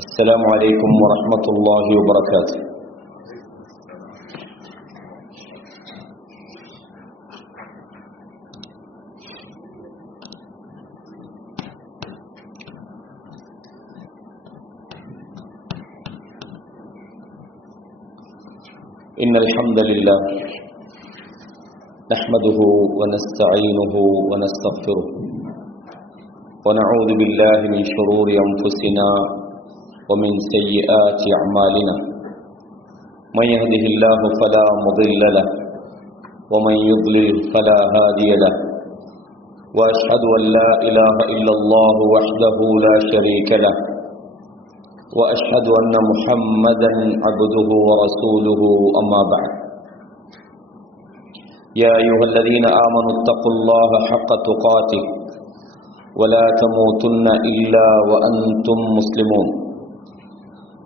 السلام عليكم ورحمة الله وبركاته. إن الحمد لله نحمده ونستعينه ونستغفره ونعوذ بالله من شرور أنفسنا ومن سيئات أعمالنا. من يهده الله فلا مضل له ومن يضلل فلا هادي له، وأشهد أن لا إله إلا الله وحده لا شريك له، وأشهد أن محمدا عبده ورسوله. أما بعد، يا أيها الذين آمنوا اتقوا الله حق تقاته ولا تموتن إلا وأنتم مسلمون.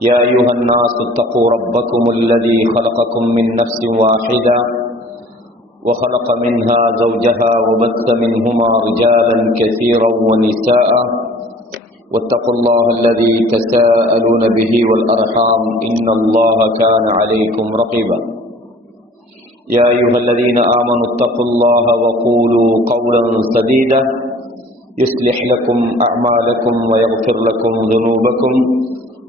يا أيها الناس اتقوا ربكم الذي خلقكم من نفس واحدة وخلق منها زوجها وبث منهما رجالا كثيرا ونساء، واتقوا الله الذي تساءلون به والأرحام إن الله كان عليكم رقيبا. يا أيها الذين آمنوا اتقوا الله وقولوا قولا سديدا يصلح لكم أعمالكم ويغفر لكم ذنوبكم،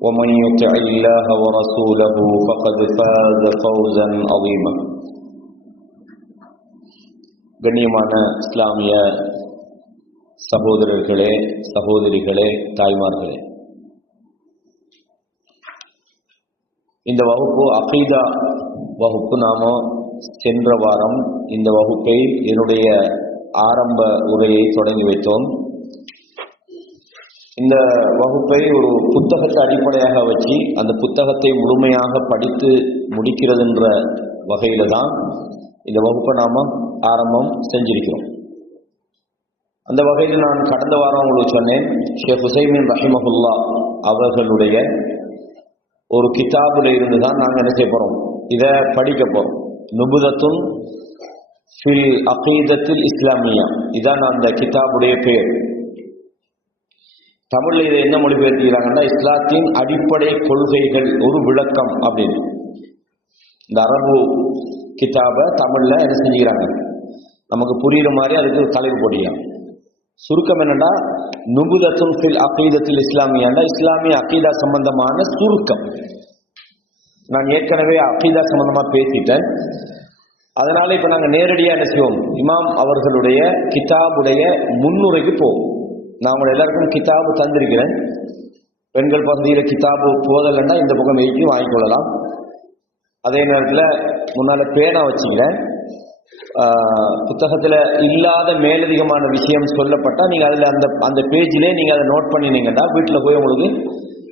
ومن يطع الله ورسوله فقد فاز فوزا عظيما. கண்ணியமான இஸ்லாமிய சகோதரர்களே, சகோதரிகளே, தாய்மார்களே, இந்த வகுப்பு அகீதா வகுப்பு. நாம சென்ற வாரம் இந்த வகுப்பை என்னுடைய ஆரம்ப உரையை தொடங்கி வைத்தோம். இந்த வகுப்பை ஒரு புத்தகத்தை அடிப்படையாக வச்சு அந்த புத்தகத்தை முழுமையாக படித்து முடிக்கிறதுன்ற வகையில தான் இந்த வகுப்பை நாம ஆரம்பம் செஞ்சிருக்கிறோம். அந்த வகையில் நான் கடந்த வாரம் உங்களுக்கு சொன்னேன், ஷேக் ஹுசைமின் ரஹிமஹுல்லா அவர்களுடைய ஒரு கிதாபுல இருந்து தான் நாங்கள் என்ன செய்ய போறோம், இதை படிக்க போறோம். நுபுதத்துன் ஃபில் அகீதத்தில் இஸ்லாமியா, இதான் அந்த கிதாபுடைய பேர். தமிழ்ல இதை என்ன மொழிபெயர்க்கிறாங்கன்னா, இஸ்லாத்தின் அடிப்படை கொள்கைகள் ஒரு விளக்கம் அப்படின்னு. இந்த அரபு கிதாபை தமிழ்ல என்ன செஞ்சுக்கிறாங்க, நமக்கு புரியுற மாதிரி அதுக்கு தலைப்பு போட்டியா. சுருக்கம் என்னன்னா, நுபுதத்துன் ஃபில் அகீதத்தில் இஸ்லாமியாண்டா இஸ்லாமிய அகீதா சம்பந்தமான சுருக்கம். நான் ஏற்கனவே அகீதா சம்பந்தமா பேசிட்டேன். அதனால இப்ப நாங்க நேரடியாக என்ன செய்வோம், இமாம் அவர்களுடைய கிதாபுடைய முன்னுரைக்கு போவோம். நான் உங்களை எல்லாருக்கும் கிதாபு தந்திருக்கிறேன். பெண்கள் பகுதியில் கிதாபு போதலைன்னா இந்த பக்கம் எழுதி வாங்கிக்கொள்ளலாம். அதே நேரத்தில் முன்னால பேனா வச்சுக்கிறேன். புத்தகத்தில் இல்லாத மேலதிகமான விஷயம் சொல்லப்பட்டால் நீங்கள் அதில் அந்த பேஜிலே நீங்கள் அதை நோட் பண்ணினீங்கன்னா வீட்டில் போய் உங்களுக்கு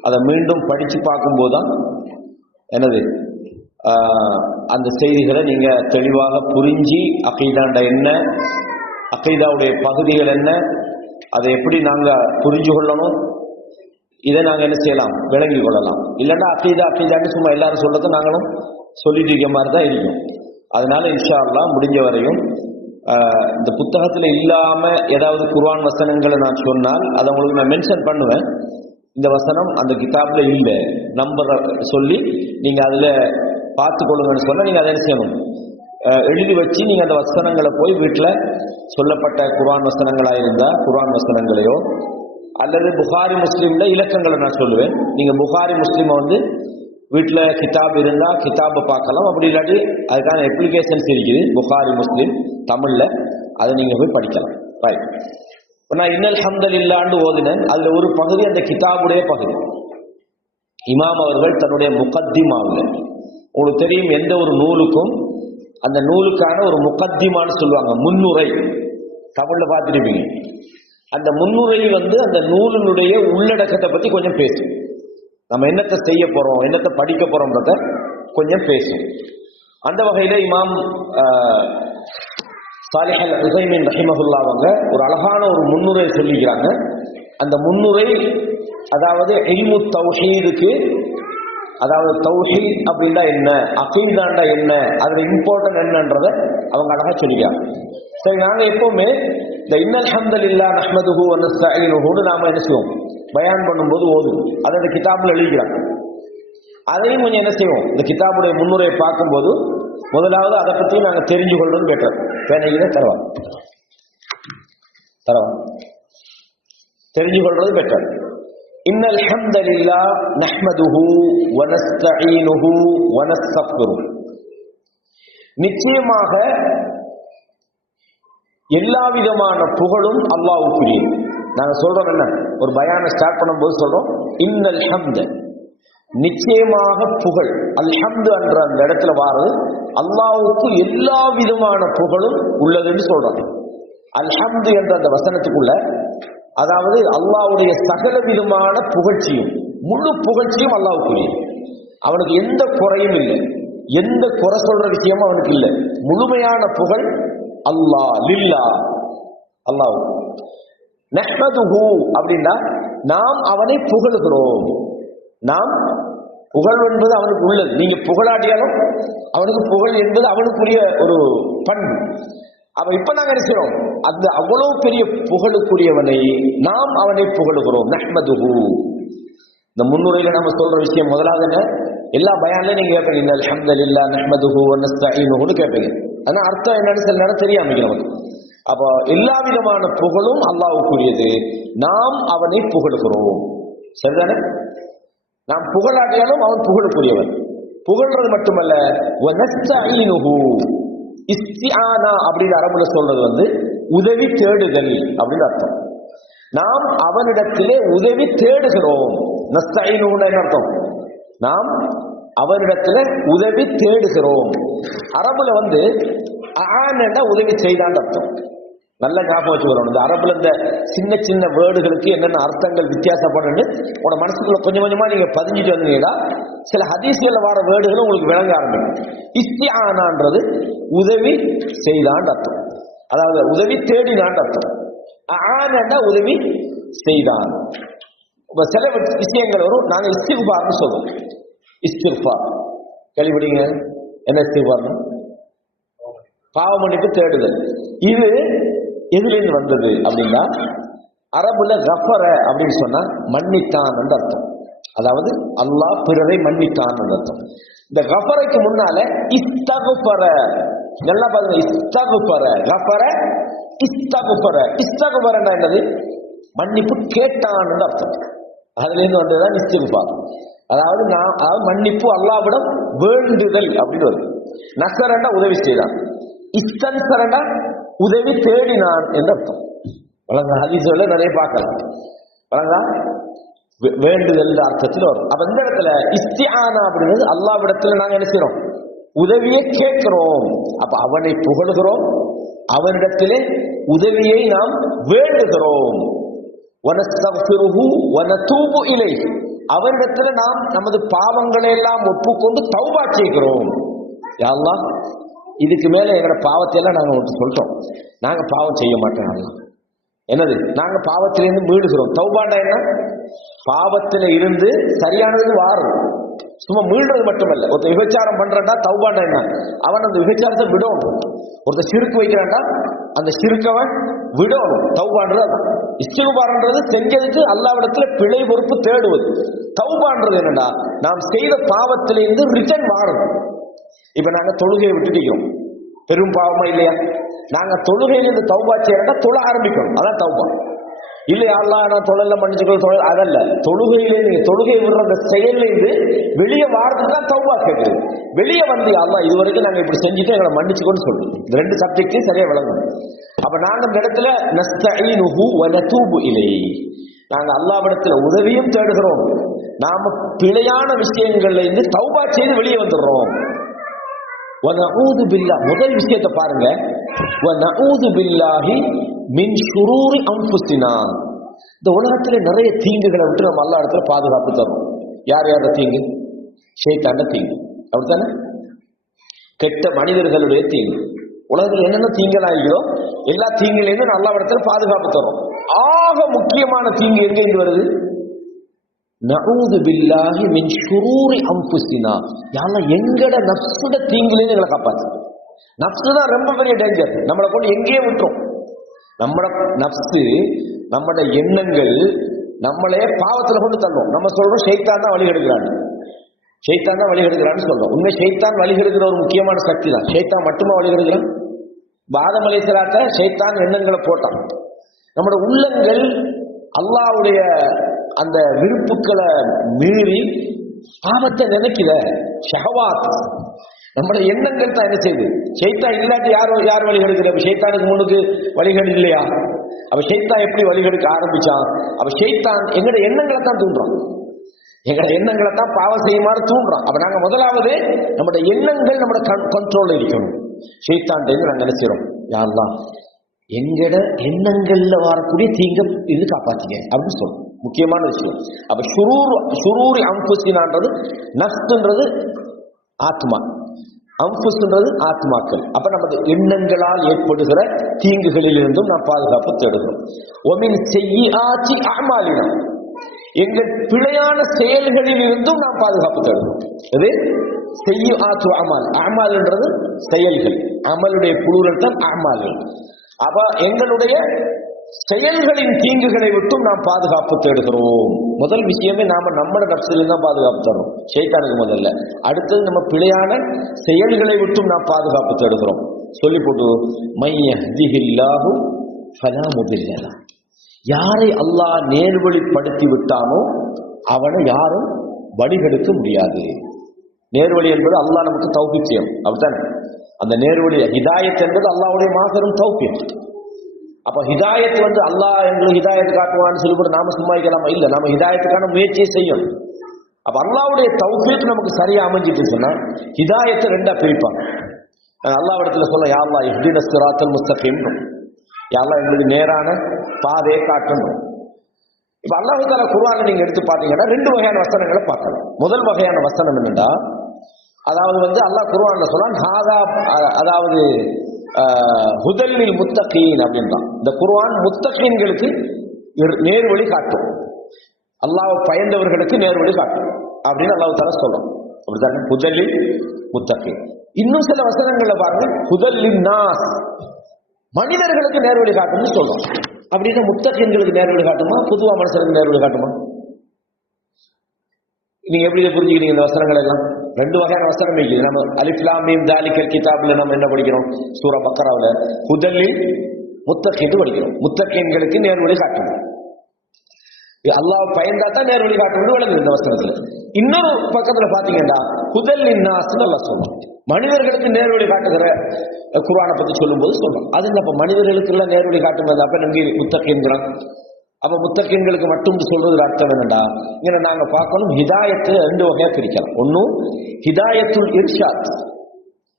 அதை மீண்டும் படித்து பார்க்கும்போது தான் என்னது அந்த செய்திகளை நீங்கள் தெளிவாக புரிஞ்சு அகீதாண்ட என்ன, அகீதாவுடைய பகுதிகள் என்ன, அதை எப்படி நாங்கள் புரிஞ்சு கொள்ளணும், இதை நாங்கள் என்ன செய்யலாம், விளங்கி கொள்ளலாம். இல்லைன்னா அகீதான்னு சும்மா எல்லாரும் சொல்லதை நாங்களும் சொல்லிட்டு இருக்க மாதிரி தான் இருக்கும். அதனால இன்ஷா அல்லாஹ் முடிஞ்ச வரையும் இந்த புத்தகத்தில் இல்லாம ஏதாவது குர்ஆன் வசனங்களை நான் சொன்னால் அதை உங்களுக்கு நான் மென்ஷன் பண்ணுவேன். இந்த வசனம் அந்த கிதாப்ல இல்லை, நம்பரை சொல்லி நீங்க அதுல பார்த்து கொள்ளுங்கன்னு சொன்னா நீங்க அதை என்ன செய்யணும், எழுதி வச்சு நீங்க அந்த வசனங்களை போய் வீட்டுல சொல்லப்பட்ட குர்ஆன் வசனங்களா இருந்தா குர்ஆன் வசனங்களையோ, அல்லது புகாரி முஸ்லீம்ல இலக்கங்களை நான் சொல்லுவேன். நீங்க புகாரி முஸ்லீமை வந்து வீட்டில் கிதாப் இருந்தா கிதாபை பார்க்கலாம். அப்படி இல்லாட்டி அதுக்கான அப்ளிகேஷன்ஸ் இருக்குது, புகாரி முஸ்லீம் தமிழ்ல, அதை நீங்க போய் படிக்கலாம். ரைட். இப்போ நான் இன்னல் ஹம்தலில்லாஹ்னு ஓதினேன். அதுல ஒரு பகுதி அந்த கிதாபுடைய பகுதி. இமாம் அவர்கள் தன்னுடைய முகத்திமாவில், உங்களுக்கு தெரியும் எந்த ஒரு நூலுக்கும் அந்த நூலுக்கான ஒரு முகத்திமான்னு சொல்லுவாங்க, முன்னுரை. தமிழ்ல பார்த்துருப்பீங்க. அந்த முன்னுரை வந்து அந்த நூலினுடைய உள்ளடக்கத்தை பத்தி கொஞ்சம் பேசும். நம்ம என்னத்தை செய்ய போறோம், என்னத்தை படிக்க போறோம்ன்றத கொஞ்சம் பேசும். அந்த வகையில இமாம் சாலிஹ் அல் உஸைமீன் ரஹிமஹுல்லா அவங்க ஒரு அழகான ஒரு முன்னுரை சொல்லிக்கிறாங்க. அந்த முன்னுரை அதாவது இல்மு தௌஹீதுக்கு, அதாவது தௌஹீத் அப்படின்னா என்ன, அகீதாண்டா என்ன, அதோட இம்பார்ட்டன்ட் என்னன்றத அவங்க அழகா சொல்லிக்கிறாங்க. சரி, நாங்க எப்பவுமே இந்த இன்னல் ஹம்தலில்லாஹ் நஹ்மதுஹு வ நஸ்தஈனுஹு நாம என்ன செய்வோம், பயான் பண்ணும்போது ஓதும். அதை இந்த கிதாபுல எழுதிக்கிறாங்க. அதையும் கொஞ்சம் என்ன செய்வோம், இந்த கிதாபுடைய முன்னுரையை பார்க்கும்போது முதலாவது அதை பற்றி நாங்கள் தெரிஞ்சு கொள்றது பெட்டர். பேனையில தரவா தெரிஞ்சு கொள்றது பெட்டர். இன்னல் ஹம்தலில்லாஹ் நஹ்மதுஹு வ நஸ்தஈனுஹு வ நஸ்தக்ஃபிருஹ். நிச்சயமாக எல்லா விதமான புகழும் அல்லாஹ்வுக்குரியது. நாங்க சொல்றோம் என்ன, ஒரு பயானை ஸ்டார்ட் பண்ணும்போது சொல்றோம் இன்னல் ஹம்த, நிச்சயமாக புகழ். அல்ஹம்து என்ற அந்த இடத்துல வாரது அல்லாஹ்வுக்கு எல்லா விதமான புகழும் உள்ளதுன்னு சொல்றாங்க. அல்ஹம்து என்ற அந்த வசனத்துக்குள்ள அதாவது அல்லாஹ்வுடைய சகல விதமான புகழ்ச்சியும் முழு புகழ்ச்சியும் அல்லாஹ்வுக்குரியது. அவனுக்கு எந்த குறையும் இல்லை, எந்த குறை சொல்ற விஷயமும் அவனுக்கு இல்லை. முழுமையான புகழ் அல்லாஹ் லில்லா அல்லாஹ். நஹ்மதுஹு அப்படின்னா நாம் அவனை புகழுகிறோம். நாம் புகழ் என்பது அவனுக்கு உள்ளது. நீங்க புகழாடியாலும் அவனுக்கு புகழ் என்பது அவனுக்குரிய ஒரு பண்பு. அப்ப இப்ப நாங்க என்ன செய்யறோம், அந்த அவ்வளவு பெரிய புகழுக்குரியவனை நாம் அவனை புகழுகிறோம். நஹ்மதுஹு. இந்த முன்னுரையில நம்ம சொல்ற விஷயம் முதலாவது என்ன, எல்லா பயான்லயும் நீங்க கேட்பீங்க அல்ஹம்துலில்லாஹ் நஹ்மதுஹு வ நஸ்தஈனுஹுன்னு கேட்பீங்க. ஆனா அர்த்தம் என்னன்னு சில நேரம் தெரியாம நமக்கு. அப்போ எல்லா விதமான புகழும் அல்லாஹ்வுக்குரியது, நாம் அவனை புகழுகிறோம். சரிதானே? நாம் புகழாடியாலும் அவன் புகழுக்குரியவன். புகழ்றது மட்டுமல்ல, வ நஸ்தஈனுஹு, இஸ்திஆனா அப்படின்னு அரபுல சொல்றது உதவி தேடுதல் அப்படின்னு அர்த்தம். நாம் அவனிடத்திலே உதவி தேடுகிறோம். நஸ்தஈனுஹுன்னா என்ன அர்த்தம்? நாம் அவனிடத்துல உதவி தேடுகிறோம். அரபுல ஆனா உதவி செய்தான்னு அர்த்தம். நல்ல ஞாபகம் வச்சுக்கிறோம். இந்த அரபுல இந்த சின்ன சின்ன வேர்டுகளுக்கு என்னென்ன அர்த்தங்கள் வித்தியாசப்படும் உங்களோட மனசுக்குள்ள கொஞ்சம் கொஞ்சமா நீங்க பதிஞ்சிட்டு வந்தீங்கன்னா சில ஹதீஸ்கள்ல வர வேர்டுகளும் உங்களுக்கு விளங்க ஆரம்பிக்கும். இஸ்திஆனான்றது உதவி செய்தான்னு அர்த்தம், அதாவது உதவி தேடினான்னு அர்த்தம். ஆனா உதவி செய்தான். சில விஷயங்கள் வரும், நாங்க இஸ்திக்ஃபார்னு சொல்றோம். இஸ்திக்ஃபார் கேள்விப்பட்டீங்க? என்ன இஸ்திக்ஃபார்னா? பாவ மன்னிப்பு தேடுதல். இது எதிலிருந்து வந்தது அப்படின்னா, அரபுல கஃபர அப்படின்னு சொன்னா மன்னித்தான் என்று அர்த்தம். அதாவது அல்லாஹ் பிறரை மன்னித்தான் என்று அர்த்தம். இந்த கஃபரைக்கு முன்னால இஸ்தக்ஃபர, நல்லா பாருங்க, இஸ்தக்ஃபர கஃபர இஸ்தக்ஃபர. இஸ்தக்ஃபரன்னா என்னது? மன்னிப்பு கேட்டான் என்று அர்த்தம். அதுல இருந்து வந்ததுதான் இஸ்திக்ஃபார். அதாவது மன்னிப்பு அல்லாஹ்விடம் வேண்டுதல் அப்படின்னு வருது. நஸரன்னா உதவி செய்தான், இஸ்தன்சரன்னா உதவி தேடினான் என்று அர்த்தம். வழங்க ஹதீஸ்ல நிறைய பார்க்கலாம். வழங்க வேண்டுதல் அர்த்தத்தில் வரும். அப்ப இந்த இடத்துல இஸ்திஆனா அப்படிங்கிறது அல்லாஹ்விடத்துல நாங்க என்ன செய்யறோம், உதவியை கேட்கிறோம். அப்ப அவனை புகழுகிறோம், அவனிடத்திலே உதவியை நாம் வேண்டுகிறோம். வனஸ்தக்ஃபிருஹு வனதூபு இலைஹி, அவரிடத்துல நாம் நமது பாவங்களை எல்லாம் ஒப்புக்கொண்டு தௌபா செய்கிறோம். யா அல்லாஹ், இதுக்கு மேல எங்களோட பாவத்தை எல்லாம் நாங்க சொல்லிட்டோம், நாங்க பாவம் செய்ய மாட்டோம். என்னது? நாங்க பாவத்திலிருந்து மீளுகிறோம். தௌபாண்டா என்ன? பாவத்தில இருந்து சரியானது வாரும், சும்மா மீள்றது மட்டுமல்ல. ஒருத்தர் விபச்சாரம் பண்றா தௌபாண்டா என்ன? அவன் அந்த விபச்சாரத்தை விடணும். ஒருத்தர் சிறுக்கு வைக்கிறான்டா அந்த சிறுக்கவன் விடணும். தௌபான்றது இஸ்திக்ஃபார்ன்றது செஞ்சதுக்கு அல்லாஹ்விடத்துல பிழை பொறுப்பு தேடுவது. தௌபான்றது என்னன்னா, நாம் செய்த பாவத்திலிருந்து ரிட்டர்ன் வாரும். இப்ப நாங்க தொழுகையை விட்டுட்டோம், பெரும் பாவமா இல்லையா? நாங்க தொழுகையிலிருந்து தௌபா செய்யறா தொழ ஆரம்பிக்கணும், அதான் தௌபா. இல்லையா அல்லாஹ் நான் தொழில மன்னிச்சுக்கணும் அதல்ல. தொழுகையிலே நீங்க தொழுகை விடுற அந்த செயல்ல இருந்து வெளியே வாரத்துக்கு தான் தௌபா கேட்குது. வெளியே வந்து அல்லாஹ் இதுவரைக்கும் நாங்க இப்படி செஞ்சுட்டு எங்களை மன்னிச்சுக்கோன்னு சொல்றோம். இந்த ரெண்டு சப்ஜெக்டையும் சரியா விளங்கணும். அப்ப நாங்க இந்த இடத்துல நஸ்தஈனுஹு வ நதூபு இலைஹி, நாங்க அல்லாஹ்விடத்துல உதவியும் தேடுகிறோம், நாம பிழையான விஷயங்கள்ல இருந்து தௌபா செய்து வெளியே வந்துடுறோம். வ நஊது பில்லாஹ், முதல் விஷயத்தை பாருங்க, வ நஊது பில்லாஹி மின் ஷுரூரி அன்ஃபுஸினா. இந்த உலகத்துல நிறைய தீங்குகளை விட்டு நம்ம அல்லாஹ் இடத்துல பாதுகாப்பு தரும். யார் யார தீங்கு? ஷைத்தான தீங்கு, அப்படித்தானே? கெட்ட மனிதர்களுடைய தீங்கு. உலகத்துல என்னென்ன தீங்களாகிறோ எல்லா தீங்குலேருந்து அல்லாஹ் இடத்துல பாதுகாப்பு தரும். ஆக முக்கியமான தீங்கு எங்க இருந்து வருது? நஊது பில்லாஹி மின் ஷுரூரி அன்ஃபுஸினா. யா அல்லாஹ், எங்கட நஃப்ஸுட தீங்குலேருந்து எங்களை காப்பாத்து. நப்சு தான் ரொம்ப பெரிய டேஞ்சர். நம்மளை கொண்டு எங்கேயே விட்டுரும். நம்மட நப்சு, நம்மட எண்ணங்கள் நம்மளே பாவத்துல கொண்டு தள்ளும். நம்ம சொல்றோம் ஷைத்தான் தான் வழி எடுக்கிறான், ஷைத்தான் தான் வழி எடுக்கிறான்னு சொல்றோம். உண்மை ஷைத்தான் வழி எடுக்கிற ஒரு முக்கியமான சக்தி தான். ஷைத்தான் மட்டுமா வழி எடுக்கிறான்? ஆதம் அலைஹிஸ்ஸலாத்தை ஷைத்தான் எண்ணங்களை போட்டான். நம்மட உள்ளங்கள் அல்லாஹ்வுடைய அந்த விருப்புக்களை மீறி பாவத்தை நினைக்கல. ஷஹவாத் நம்மளோட எண்ணங்கள் தான் என்ன செய்யுது. ஷைத்தான் இல்லாட்டி யார் வழிகெடுக்கிற? ஷைத்தானுக்கு முன்னுக்கு வழிகெடு இல்லையா? அப்ப ஷைத்தான் எப்படி வழிகெடுக்க ஆரம்பிச்சான்? அப்ப ஷைத்தான் எங்கட எண்ணங்களை தான் தூண்டுறான், எங்கட எண்ணங்களை தான் பாவம் செய்யுமாறு தூண்டுறான். அப்ப நாங்க முதலாவது நம்மட எண்ணங்கள் நம்மட கண்ட்ரோல்ல இருக்கணும். ஷைத்தான் நாங்க நினைச்சிடும், யாரெல்லாம் எங்கட எண்ணங்கள்ல வரக்கூடிய தீங்க இது காப்பாத்தீங்க அப்படின்னு சொல்றோம். முக்கியமான விஷயம். அப்ப ஷுரூரி அம்புசினான்றது நஃப்ஸ்ன்றது ஆத்மா, அம்புஸ்ன்றது ஆத்மாக்கள். அப்ப நமது எண்ணங்களால் ஏற்படுகிற தீங்குகளில் இருந்தும் நாம் பாதுகாப்பு தேடுகிறோம். ஒமின் செய்யாச்சி அமாலினா, எங்கள் பிழையான செயல்களில் இருந்தும் நாம் பாதுகாப்பு தேடுகிறோம். அது செய்யாச்சு அமால். அமால்ன்றது செயல்கள், அமலுடைய புளூரல் தான் அமால்கள். அப்ப எங்களுடைய செயல்களின் தீங்குகளை விட்டும் நாம் பாதுகாப்பு தேடுகிறோம். முதல் விஷயமே நாம நம்மட நப்சில தான் பாதுகாப்பு தரோம், ஷைத்தானுக்கு முதல்ல. அடுத்தது நம்ம பிழையான செயல்களை விட்டும் நாம் பாதுகாப்பு தேடுகிறோம். சொல்லி போட்டு மை யஹ்திஹில்லாஹு ஃபலா முதில்ல லஹு, யாரை அல்லாஹ் நேர்வழிப்படுத்தி விட்டானோ அவனை யாரும் வழிகெடுக்க முடியாது. நேர்வழி என்பது அல்லாஹ் நமக்கு தௌஃபீக் செய்யும், அப்படித்தானே? அந்த நேர்வழி ஹிதாயத் என்பது அல்லாஹ்வுடைய மாபெரும் தௌஃபீக். அப்ப ஹிதாயத் அல்லாஹ் எங்களுக்கு ஹிதாயத் காட்டுவான்னு சொல்லிவிட்டு நாம சும்மா இருக்கலாமா? இல்ல, நாம ஹிதாயத்துக்கான முயற்சியை செய்யும். அப்ப அல்லாஹ்வுடைய தௌஃபீக் நமக்கு சரியா அமைஞ்சிட்டு சொன்னா ஹிதாயத்தை ரெண்டா பிரிப்பாங்க. அல்லாஹ்விடத்துல சொல்ல, யா அல்லாஹ் இஹ்தினஸ் ஸிராத்தல் முஸ்தகீம், யா அல்லாஹ் எங்களுக்கு நேரான பாதையை காட்டணும். இப்ப அல்லாஹ் தஆலா குர்ஆனை நீங்க எடுத்து பாத்தீங்கன்னா ரெண்டு வகையான வசனங்களை பார்க்கலாம். முதல் வகையான வசனம் என்னன்னா, அதாவது அல்லாஹ் குர்ஆன்ல சொல்றான் ஹாதா, அதாவது ஹுதல்லில் முத்தகீன் அப்படின்றான். இந்த குர்ஆன் முத்தகீன்களுக்கு நேர்வழி காட்டும், அல்லாஹ் பயந்தவர்களுக்கு நேர்வழி காட்டும் அப்படின்னு அல்லாஹ் தஆலா சொல்றான். அப்படித்தானே? ஹுதல்லில் முத்தகீன். இன்னும் சில வசனங்கள்ல பாருங்க, ஹுதல்லின் நாஸ், மனிதர்களுக்கு நேர்வழி காட்டும்னு சொல்றோம். அப்படின்னா முத்தகீன்களுக்கு நேர்வழி காட்டுமா, பொதுவா மனுஷனுக்கு நேர்வழி காட்டுமா? நீங்க எப்படி புரிஞ்சுக்கிறீங்க இந்த வசனங்கள் எல்லாம்? ரெண்டு வகையான வசனம் இருக்குது. நம்ம அலிஃப் லாம் மீம் தாலிகல் கிதாப்ல நம்ம என்ன படிக்கிறோம்? சூரா பக்கராவுல ஹுதல்லில் முத்தகீன் படிக்கிறோம். முத்தகீன்களுக்கு நேர்வழி காட்டும், அல்லாஹ் பயந்தா தான் நேர்வழி காட்டும் விளங்குது இந்த வசனத்துல. இன்னொரு பக்கத்துல பாத்தீங்கன்னா ஹுதல்லின் நாஸ் அல்லாஹ் சொல்றான், மனிதர்களுக்கு நேர்வழி காட்டுகிற குர்ஆனை பத்தி சொல்லும் போது சொல்றோம். அது அப்ப மனிதர்களுக்கு எல்லாம் நேர்வழி காட்டும், அப்ப நம்பி முத்தகீன்கிறான். அப்ப முத்தகீன்களுக்கு மட்டும் சொல்றது அர்த்தம் என்னடா, இங்க நாங்க பார்க்கணும் ஹிதாயத்தை ரெண்டு வகையா பிரிக்கலாம். ஒன்னும் ஹிதாயத்துல் இர்ஷாத்,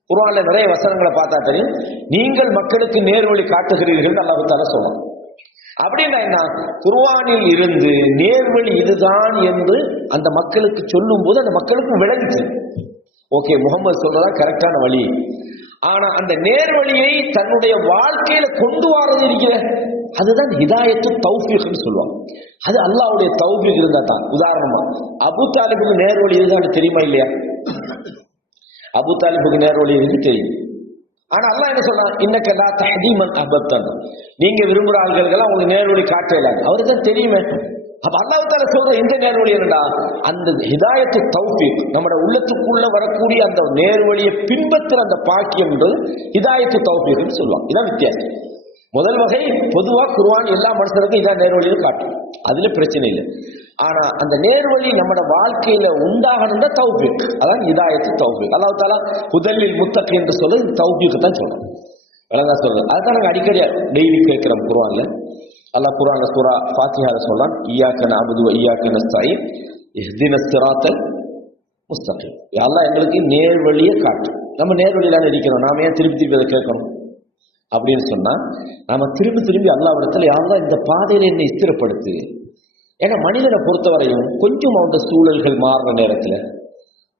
குர்ஆன்ல நிறைய வசனங்களை பார்த்தா தெரியும், நீங்கள் மக்களுக்கு நேர்வழி காட்டுகிறீர்கள் அல்லாஹ் தஆலா சொல்றான். அப்படின்னா என்ன, குர்ஆனில் இருந்து நேர்வழி இதுதான் என்று அந்த மக்களுக்கு சொல்லும் போது அந்த மக்களுக்கு விளங்குச்சு, ஓகே முகமது சொல்றதா கரெக்டான வழி. ஆனா அந்த நேர்வழியை தன்னுடைய வாழ்க்கையில கொண்டு வரது இருக்கிற அதுதான் ஹிதாயத்து தௌஃபீக்னு சொல்லுவாங்க. அது அல்லாஹ்வுடைய தௌஃபீக் இருந்தா தான். உதாரணமா அபூ தாலிபுக்கு நேர்வழி இதுதான் தெரியுமா இல்லையா? அபூ தாலிபுக்கு நேர்வழி இருக்கு தெரியும். ஆனா அல்லாஹ் என்ன சொல்றான், இன்னக லா தஹ்தி மன் அஹ்பப்த, நீங்க விரும்புற ஆள்களுக்கு உங்களுக்கு நேர்வழி காட்டல, அவருக்கு தான் தெரியுமே. அப்ப அல்லாஹ் தஆலா சொல்ற இந்த நேர்வழி என்னடா, அந்த ஹிதாயத்து தௌஃபீக், நம்ம உள்ளத்துக்குள்ள வரக்கூடிய அந்த நேர்வழியை பின்பற்றுற அந்த பாக்கியம்ன்றது ஹிதாயத்து தௌஃபீக்னு சொல்லுவாங்க. இதான் வித்தியாசம். முதல் வகை பொதுவா குர்ஆன் எல்லா மனுஷருக்கும் இதான் நேர்வழியை காட்டும், அதுல பிரச்சனை இல்லை. ஆனா அந்த நேர்வழி நம்ம வாழ்க்கையில உண்டாகணும்னா தௌஃபீக், அதான் ஹிதாயத்து தௌஃபீக். அல்லாஹ் தஆலா ஹுதல்லில் முத்தகீன் என்று சொல்ல தௌஃபீக் தான் சொல்றோம், விளங்கா சொல்றது. அதுதான் நாங்க அடிக்கடி டெய்லி கேட்கிறோம் குர்ஆன்ல. அல்லாஹ் குர்ஆன்ல சூரா ஃபாத்திஹால சொல்றான், இய்யாக நஅபுது வ இய்யாக நஸ்தஈன் இஹ்தினஸ் ஸிராத்தல் முஸ்தகீம், யா அல்லாஹ் எங்களுக்கு நேர்வழியை காட்டு. நம்ம நேர்வழியில இருக்கிறோம், நாம ஏன் திருப்பி திருப்பி அதை கேட்கணும் அப்படின்னு சொன்னா, நாம திரும்பி திரும்பி அல்லாஹ்விடத்துல யா அல்லாஹ் இந்த பாதையில என்னை ஸ்திரப்படுத்து. ஏன்னா மனிதனை பொறுத்தவரையும் கொஞ்சம் அவன் சூழல்கள் மாறுற நேரத்துல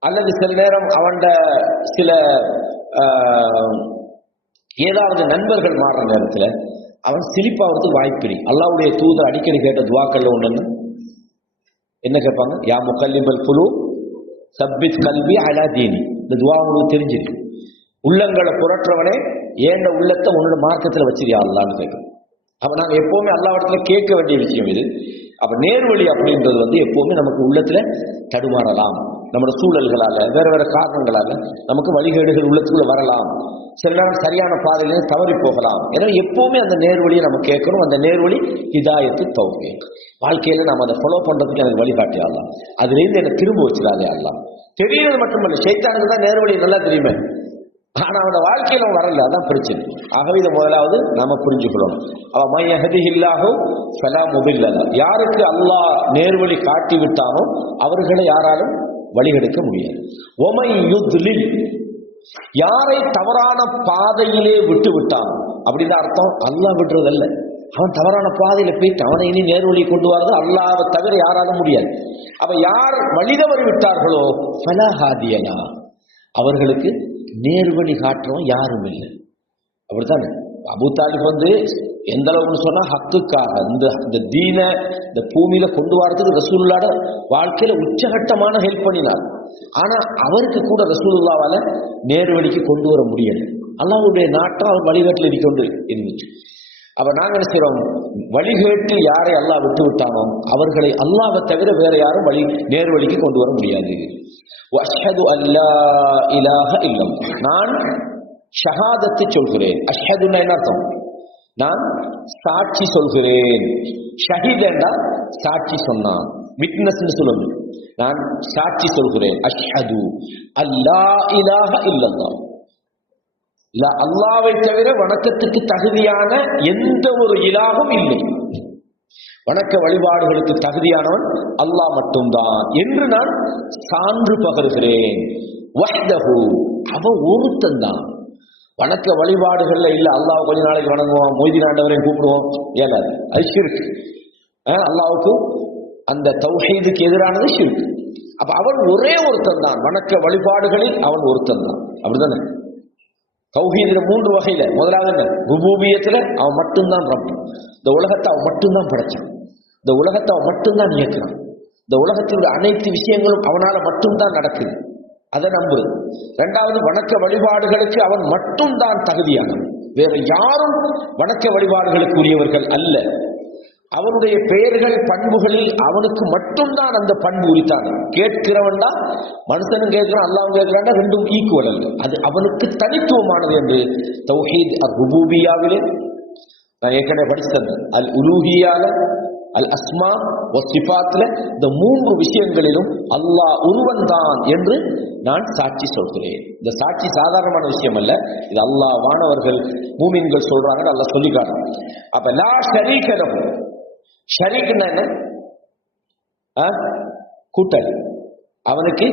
அல்லது சில நேரம் அவன் சில ஏதாவது நண்பர்கள் மாறுற நேரத்துல அவன் சிலிப்பாகிறதுக்கு வாய்ப்பு இருக்கு. அல்லாஹ்வுடைய தூதர் அடிக்கடி கேட்ட துவாக்கள்ல ஒண்ணு என்ன கேட்பாங்க, யா முகல்லிபல் குலூப் சப்பித் கல்வி அலா தீனி. இந்த துவா உங்களுக்கு தெரிஞ்சிருக்கு. உள்ளங்களை புரட்டுறவனே ஏண்ட உள்ளத்தை உன்னோட மார்க்கத்தில் வச்சிருயா அல்லான்னு கேட்கும். அப்ப நாங்க எப்பவுமே அல்லாஹ்விடத்துல கேட்க வேண்டிய விஷயம் இது. அப்ப நேர்வழி அப்படின்றது எப்பவுமே நமக்கு உள்ளத்துல தடுமாறலாம், நம்மளோட சூழல்களால வேற வேற காரணங்களால நமக்கு வழிகேடுகள் உள்ளத்துக்குள்ள வரலாம், சில நேரம் சரியான பாதையில தவறி போகலாம். ஏன்னா எப்பவுமே அந்த நேர்வழியை நம்ம கேட்கணும். அந்த நேர்வழி ஹிதாயத்து தௌஃபீக். வாழ்க்கையில நம்ம அதை ஃபாலோ பண்றதுக்கு எனக்கு வழிகாட்டி அல்லாஹ், அதுல இருந்து என்ன திரும்ப வச்சிடாதே அல்லாஹ். தெரியறது மட்டுமல்ல, ஷைத்தானுக்கு தான் நேர்வழி நல்லா தெரியுமே, ஆனா அவனோட வாழ்க்கையில வரல, அதான் பிரச்சனை. ஆகவே இதை முதலாவது நாம புரிஞ்சுக்கணும். அவ மையஹதிஹில்லாஹு ஃபலா முதில்ல லஹு, யாருக்கு அல்லாஹ் நேர்வழி காட்டி விட்டானோ அவர்களை யாராலும் வழிகெடுக்க முடியாது. ஒமை யுத்லில், யாரை தவறான பாதையிலே விட்டு விட்டான் அப்படின்னு அர்த்தம் அல்லாஹ் விடுறதல்ல. அவன் தவறான பாதையில போயிட்டு அவனை இனி நேர்வழி கொண்டு வரது அல்லாஹ்வை தவிர யாராலும் முடியாது. அப்ப யார் வழிதவறி விட்டார்களோ ஃபலா ஹாதியலா, அவர்களுக்கு நேர்வழி காட்டுறோம் யாரும் இல்லை. அப்படித்தானே அபூ தாலிப் எந்த அளவுக்கு சொன்னா ஹக்குக்காக இந்த தீன இந்த பூமியில கொண்டு வரதுக்கு ரசூலுல்லாஹ்வோட வாழ்க்கையில உச்சகட்டமான ஹெல்ப் பண்ணினார். ஆனா அவருக்கு கூட ரசூலுல்லாஹ்வால நேர்வழிக்கு கொண்டு வர முடியல. அல்லாஹ்வுடைய நாட்டம் அவர் வழிகாட்டில் இருக்கொண்டு இருந்துச்சு. அப்ப நாங்க என்ன செய்றோம், வழிகேட்டு யாரை அல்லாஹ் விட்டு விட்டானோ அவர்களை அல்லாஹ்வை தவிர வேற யாரும் நேர்வழிக்கு கொண்டு வர முடியாது. அஷ்ஹது அல்லா இலாஹ இல்லல்லாஹ், நான் ஷஹாதத்தை சொல்கிறேன். அஷ்ஹதுன்னா என்ன அர்த்தம், நான் சாட்சி சொல்கிறேன். ஷஹீத் என்றால் சாட்சி சொன்னான், விட்னஸ் சொல்லுங்க. நான் சாட்சி சொல்கிறேன். அஷ்ஹது அல்லா இலாஹ இல்லல்லாஹ், அல்லாஹ்வை தவிர வணக்கத்துக்கு தகுதியான எந்த ஒரு இலாகும் இல்லை, வணக்க வழிபாடுகளுக்கு தகுதியானவன் அல்லாஹ் மட்டும்தான் என்று நான் சான்று பகருகிறேன். வஹ்தஹு, அவன் ஒருத்தன் தான். வணக்க வழிபாடுகள்ல இல்ல அல்லாஹ் கொஞ்ச நாளைக்கு வணங்குவோம், மொய்தீன் ஆண்டவரையும் கூப்பிடுவோம், ஏலாது, அது ஷிர்க். அல்லாஹ்வுக்கு அந்த தௌஹீதுக்கு எதிரானது ஷிர்க். அப்ப அவன் ஒரே ஒருத்தன் தான், வணக்க வழிபாடுகளில் அவன் ஒருத்தன் தான். அப்படிதானே தௌஹீதுல 3 வகையில. முதலாவது என்ன, ருபூபியத்துல அவன் மட்டும்தான் ரப்பு, இந்த உலகத்தை அவன் மட்டும்தான் படைச்சான், இந்த உலகத்தை அவன் மட்டும்தான் இயக்குறான், இந்த உலகத்தினுடைய அனைத்து விஷயங்களும் அவனால மட்டும்தான் நடக்குது, அதை நம்புறது. இரண்டாவது, வணக்க வழிபாடுகளுக்கு அவன் மட்டும்தான் தகுதியானவன், வேற யாரும் வணக்க வழிபாடுகளுக்கு உரியவர்கள் அல்ல. அவனுடைய பெயர்கள் பண்புகளில் அவனுக்கு மட்டும்தான் அந்த பண்பு உரித்தான. கேட்கிறவன் தான், மனுஷனும் கேட்கிறான் அல்லாஹ்வும் கேட்கிறான், ரெண்டும் ஈக்குவல் அல்ல, அது அவனுக்கு தனித்துவமானது என்று தௌஹீத் அல் ருபூபியாவிலே நான் ஏற்கனவே படிச்சேன். அல் உலூஹியால, அல் அஸ்மா வ சிஃபாத்ல, இந்த 3 விஷயங்களிலும் அல்லாஹ் ஒருவன் தான் என்று நான் சாட்சி சொல்கிறேன். இந்த சாட்சி சாதாரணமான விஷயம் அல்ல, இது அல்லாஹ் வானவர்கள் மூமின்கள் சொல்றாங்க, அல்லாஹ் சொல்லி காட்டுறான். அப்ப லா ஷரீக லஹு, ஷரீக்னா என்ன, கூட்டல், அவனுக்கு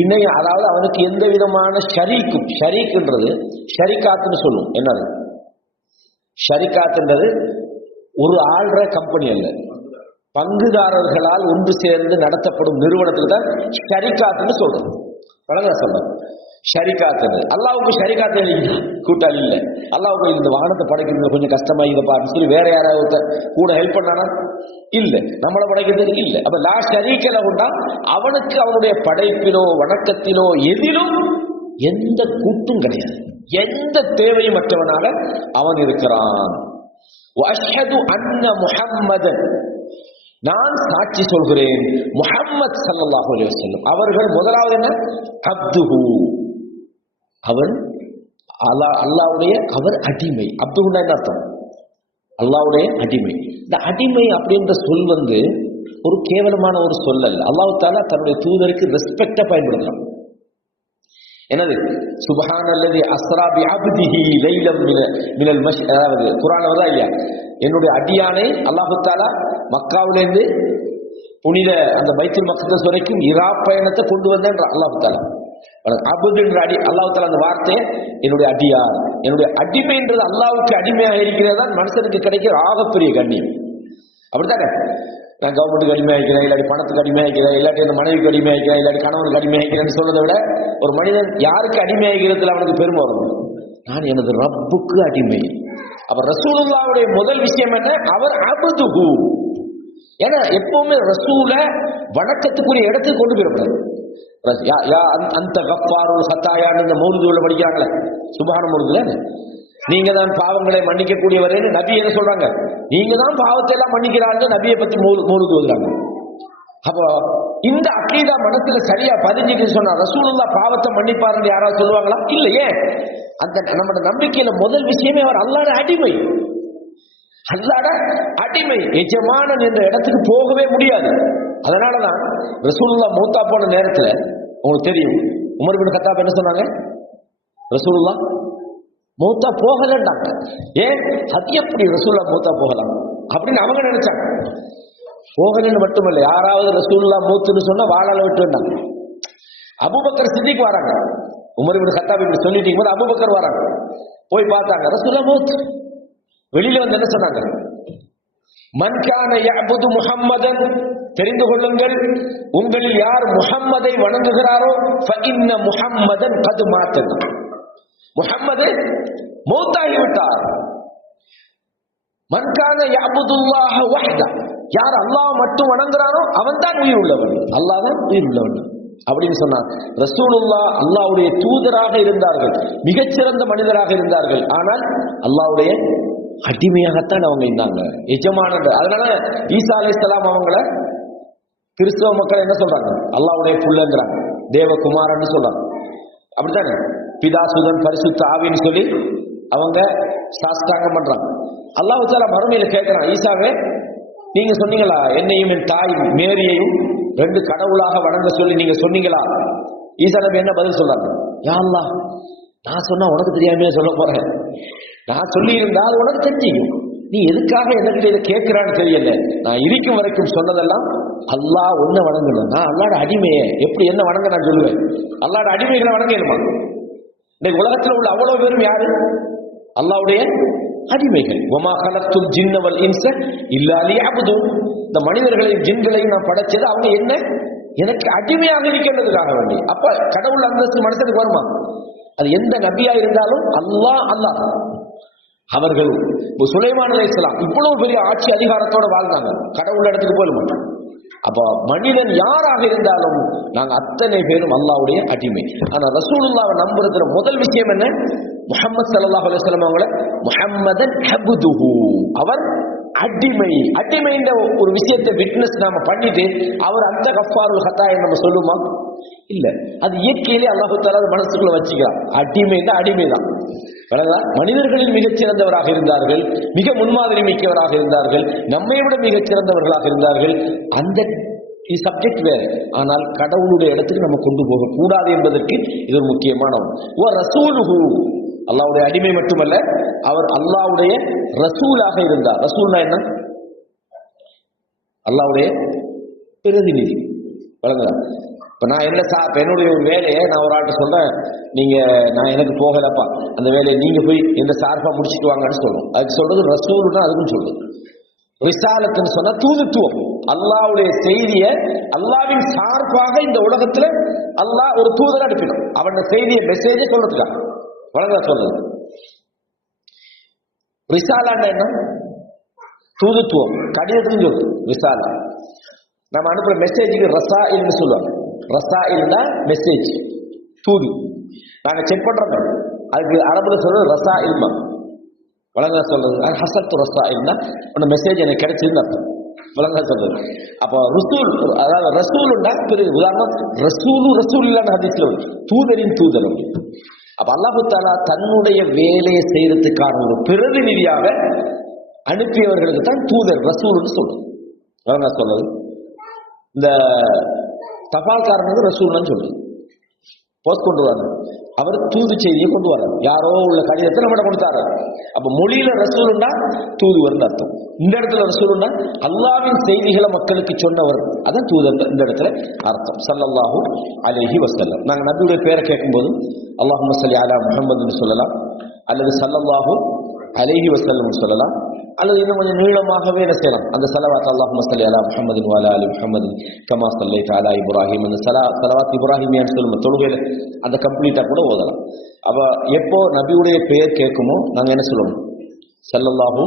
இணைய, அதாவது அவனுக்கு எந்த விதமான ஷரீக்கும், ஷரீக்ன்றது ஷரிகாத்துன்னு சொல்லும். என்னது ஷரிகாத்துன்றது ஒரு ஆள்ற கம்பெனி அல்ல, பங்குதாரர்களால் ஒன்று சேர்ந்து நடத்தப்படும் நிறுவனத்துக்கு தான் ஷரிகாத்துன்னு சொல்றோம். வழங்க சொல்றேன் ஷரிகாத்து. அல்லாஹ்வுக்கு ஷரிகாத்து கூட்டாளி இல்லை. அல்லாஹ்வுக்கு இந்த வாகனத்தை படைக்கிறது கொஞ்சம் கஷ்டமா இதை பாருன்னு சொல்லி வேற யாராவது கூட ஹெல்ப் பண்ணானா இல்ல, நம்மளை படைக்கிறதுக்கு இல்ல. அப்ப லா ஷரீக லஹுன்னா அவனுக்கு அவனுடைய படைப்பிலோ வணக்கத்திலோ எதிலும் எந்த கூட்டும் கிடையாது, எந்த தேவையும் மற்றவனாக அவன் இருக்கிறான். வஅஷ்ஹது அன்ன முஹம்மதன், நான் சாட்சி சொல்கிறேன் முஹம்மத் ஸல்லல்லாஹு அலைஹி வஸல்லம் அவர்கள் முதலாவது என்ன, அப்துஹு, அவன் அல்லாஹ்வுடைய அவர் அடிமை. அப்துஹுன்னா என்ன அர்த்தம், அல்லாஹ்வுடைய அடிமை. இந்த அடிமை அப்படின்ற சொல் ஒரு கேவலமான ஒரு சொல் அல்ல. அல்லாஹ் தஆலா தன்னுடைய தூதருக்கு ரெஸ்பெக்டா பயன்படுத்தலாம். என்னது, சுப்ஹானல்லதி அஸ்ரா பி அப்திஹி லைலம் மினல் மஷ்ரிக், அதாவது குர்ஆன்ல வருதா இல்லையா, என்னுடைய அடியானை அல்லாஹ் தஆலா மக்காவிலிருந்து புனித அந்த பைத்துல் மக்தஸ் வரைக்கும் இரா பயணத்தை கொண்டு வந்தேன் அல்லாஹ் தஆலா. அபுதுன்ற அடி, அல்லாஹ் தஆலா அந்த வார்த்தையை என்னுடைய அடியார், என்னுடைய அடிமைன்றது அல்லாஹ்வுக்கு அடிமையாக இருக்கிறதான் மனுஷனுக்கு கிடைக்கிற ஆகப்பெரிய கண்ணியம். அப்படித்தானே, நான் கவர்மெண்ட்டுக்கு அடிமையாகிறேன், இல்லாட்டி பணத்துக்கு அடிமையாகிறேன், இல்லாட்டி அந்த மனைவிக்கு அடிமையாகிறேன், இல்லாட்டி கணவனுக்கு அடிமையாகிறேன்னு சொல்றதை விட ஒரு மனிதன் யாருக்கு அடிமையாகிறதுல அவனுக்கு பெருமை வரும், நான் எனது ரப்புக்கு அடிமை. அப்ப ரசூலுல்லாஹ்வுடைய முதல் விஷயம் என்ன, அவர் அப்துஹு. ஏன்னா எப்பவுமே ரசூல வணக்கத்துக்குரிய இடத்துக்கு கொண்டு போயிடக்கூடாது. அந்த கஃபாருல் ஹத்தாயான்னு இந்த மௌலிதுல படிக்கிறாங்களே, சுப்ஹான மௌலிதுல, நீங்க தான் பாவங்களை மன்னிக்க கூடியவரேன்னு நபி என்ன சொல்றாங்க, நீங்க தான் பாவத்தை எல்லாம் மன்னிக்கிறாங்க, நபியை பத்தி மௌலிது ஓதுறாங்க. அப்போ இந்த அகீதா மனசுல சரியா பதிஞ்சிட்டு சொன்னா ரசூலுல்லாஹ் பாவத்தை மன்னிப்பாருன்னு யாராவது சொல்லுவாங்களா? இல்லையே. அந்த நம்மளோட நம்பிக்கையில முதல் விஷயமே அவர் அல்லாஹ்வுடைய அடிமை, அல்லாஹ்வுடைய அடிமை. எஜமானன் என்ற இடத்துக்கு போகவே முடியாது. அதனாலதான் ரசூலுல்லாஹ் மௌத்தா போன நேரத்துல உங்களுக்கு தெரியும், உமர் இப்னு கத்தாப் என்ன சொன்னாங்க, ரசூலுல்லாஹ் மௌத்தா போகலன்றாங்க. ஏன், அது எப்படி ரசூலுல்லாஹ் மௌத்தா போகலாம் அப்படின்னு அவங்க நினைச்சாங்க. போகலன்னு மட்டுமல்ல, யாராவது ரசூலுல்லாஹ் மௌத்துன்னு சொன்னா வாழால விட்டு வந்தாங்க. அபூபக்கர் சித்திக் வராங்க, உமர் இப்னு கத்தாப் இப்படி சொல்லிட்டு போது அபூபக்கர் வராங்க, போய் பார்த்தாங்க ரசூலுல்லாஹ் மௌத். வெளியில வந்து என்ன சொன்னாங்க, மன் கான யஅபுது முஹம்மதன், தெரிந்து கொள்ளுங்கள் உங்களில் யார் முஹம்மதை வணங்குகிறாரோ ஃபஇன்ன முஹம்மதன் கத் மாத்தன், முஹம்மது மௌத்தாகி விட்டார். மன் கான யஅபுதுல்லாஹ வஹ்த, யார் அல்லாஹ் மட்டும் வணங்குறானோ அவன் தான் உயிர் உள்ளவன், அல்லாஹ் தான் உயிர் உள்ளவன் அப்படின்னு சொன்னார். ரசூலுல்லாஹ் அல்லாஹ்வுடைய தூதராக இருந்தார்கள், மிகச்சிறந்த மனிதராக இருந்தார்கள். ஆனால் அல்லாஹ்வுடைய அடிமையாகத்தான் அவங்க இருந்தாங்க, எஜமானன். அதனால ஈசா அலைஹிஸ்ஸலாம் அவங்கள கிறிஸ்தவ மக்கள் என்ன சொல்றாங்க, அல்லாஹ்வுடைய புள்ளங்கிறாங்க, தேவகுமாரன்னு சொல்றாங்க. அப்படித்தானே, பிதாசுதன் பரிசுத்த ஆவின்னு சொல்லி அவங்க சாஸ்தாங்கம் பண்றாங்க. அல்லாஹ் தஆலா மறுமையில கேட்கிறான், ஈசாவே நீங்க சொன்னீங்களா என்னையும் என் தாய் மேரியையும் ரெண்டு கடவுளாக வணங்க சொல்லி நீங்க சொன்னீங்களா? ஈசா நபி என்ன பதில் சொல்றாங்க, யா அல்லாஹ் நான் சொன்னா உனக்கு தெரியாமே சொல்ல போறேன், நான் சொல்லி இருந்தா அது உனக்கு தெரியும், நீ எதுக்காக என்கிட்ட இதை கேட்கிறான்னு தெரியல, நான் இருக்கும் வரைக்கும் சொன்னதெல்லாம் அல்லாஹ் ஒன்ன வணங்கணும், நான் அல்லாஹ்வோட அடிமையை எப்படி என்ன வணங்க நான் சொல்லுவேன், அல்லாஹ்வோட அடிமைகளை வணங்கணுமா? இன்னைக்கு உலகத்தில் உள்ள அவ்வளவு பேரும் யாரு, அல்லாஹ்வுடைய அடிமைகள். வமா கலத்துல் ஜின்ன வல் இன்ஸ இல்லா லியஅபுதுன், இந்த மனிதர்களையும் ஜின்களையும் நான் படைச்சது அவங்க என்ன எனக்கு அடிமையாக இருக்கின்றதுக்காக வேண்டி. அப்ப கடவுள் அந்தஸ்து மனுஷனுக்கு வருமா? அது எந்த நபியா இருந்தாலும் அல்லாஹ் அல்லாஹ். அவர்கள் சுலைமான் அலைஹிஸ்ஸலாம் இவ்வளவு பெரிய ஆட்சி அதிகாரத்தோட வாழ்ந்தாங்க, கடவுள் இடத்துக்கு போக மாட்டாங்க. அப்ப மனிதன் யாராக இருந்தாலும் நாங்க அத்தனை பேரும் அல்லாஹ்வுடைய அடிமை. ஆனா ரசூலுல்லாஹ்வை நம்புறதுல முதல் விஷயம் என்ன, முஹம்மது ஸல்லல்லாஹு அலைஹி வஸல்லம் அவங்கள முஹம்மதன் அப்துஹு, அவர் அடிமை. அடிமைன்ற ஒரு விஷயத்தை விட்னஸ் நாம பண்ணிட்டு அவர் அந்த கஃபாருல் ஹத்தாயை நம்ம சொல்லுமா? இல்ல, அது இயற்கையிலே அல்லாஹ் தஆலா மனசுக்குள்ள வச்சுக்கிறான். அடிமைன்னா அடிமைதான். மனிதர்களில் மிகச் சிறந்தவராக இருந்தார்கள், மிக முன்மாதிரி மிக்கவராக இருந்தார்கள், நம்மை விட மிகச் சிறந்தவர்களாக இருந்தார்கள். அந்த சப்ஜெக்ட் வேற. ஆனால் கடவுளுடைய இடத்துக்கு நம்ம கொண்டு போக கூடாது என்பதற்கு இது ஒரு முக்கியமான ரசூலுஹு, அல்லாஹ்வுடைய அடிமை மட்டுமல்ல, அவர் அல்லாஹ்வுடைய ரசூலாக இருந்தார். ரசூல்னா என்ன? அல்லாஹ்வுடைய பிரதிநிதி. வழங்குறாங்க. இப்ப நான் என்ன என்னுடைய ஒரு வேலையை நான் ஒரு ஆள்கிட்ட சொல்றேன், நீங்க நான் எனக்கு போகலப்பா, அந்த வேலையை நீங்க போய் எந்த சார்பா முடிச்சுட்டு வாங்கன்னு சொல்றோம். அதுக்கு சொல்றது ரசூலுன்னா அதுக்கும் சொல்றது. ரிசாலத்துன்னு சொன்னா தூதுத்துவம். அல்லாஹ்வுடைய செய்தியை அல்லாஹ்வின் சார்பாக இந்த உலகத்துல அல்லாஹ் ஒரு தூதரை அனுப்பினான், அவன் செய்தியை மெசேஜை சொல்றதுக்காக. வழங்க சொல்றது ரிசாலான்னா என்ன? தூதுத்துவம். கடிதத்துன்னு சொல்றது ரிசாலா. நம்ம அனுப்புற மெசேஜுக்கு ரசாயில்னு சொல்லுவாங்க. ரசாயில்னா மெசேஜ், தூது. நாங்க செக் பண்றோம், அதுக்கு அரபுல சொல்றது ரசாயில்மா. வழங்க சொல்றது ஹசத்து ரசாயில்னா அந்த மெசேஜ் எனக்கு கிடைச்சதுன்னு அர்த்தம். வழங்க சொல்றது. அப்போ ரசூல், அதாவது ரசூலுன்னா உதாரணம் ரசூலு ரசூல் இல்லான்னு ஹதீஸ்ல தூதரின் தூதர். அப்ப அல்லாஹு தஆலா தன்னுடைய வேலையை செய்யறதுக்கான ஒரு பிரதிநிதியாக அனுப்பியவர்களுக்கு தான் தூதர் ரசூல்னு சொல்றது. வழங்க சொல்றது. இந்த தபால்காரனுக்கு ரசூல்னு சொல்றது. போஸ்ட் கொண்டு வராங்க, அவர் தூது செய்தியை கொண்டு வர்றார். யாரோ உள்ள கடிதத்தை நம்மகிட்ட கொடுத்தாரு. அப்ப மொழியில ரசூலுன்னா தூதுவர்னு அர்த்தம். இந்த இடத்துல ரசூலுன்னா அல்லாஹ்வின் செய்திகளை மக்களுக்கு சொன்னவர், அதான் தூதர் இந்த இடத்துல அர்த்தம். ஸல்லல்லாஹு அலைஹி வஸல்லம். நாங்க நபியுடைய பேரை கேட்கும்போது அல்லாஹும்ம ஸல்லி அலா முஹம்மதுன்னு சொல்லலாம், அல்லது ஸல்லல்லாஹு அலைஹி வஸல்லம் சொல்லலாம், அல்லது இன்னும் கொஞ்சம் நீளமாகவே என்ன செய்யலாம், அந்த ஸலவாத் அல்லாஹும்ம ஸல்லி அலா முஹம்மதின் வ அலா ஆலி முஹம்மதின் கமா ஸல்லைத அலா இப்ராஹிம், அந்த ஸலவாத் இப்ராஹிமியான்னு சொல்லுவோம் தொழுகையில, அந்த கம்ப்ளீட்டா கூட ஓதலாம். அப்ப எப்போ நபியுடைய பெயர் கேட்குமோ நாங்க என்ன சொல்லணும், ஸல்லல்லாஹு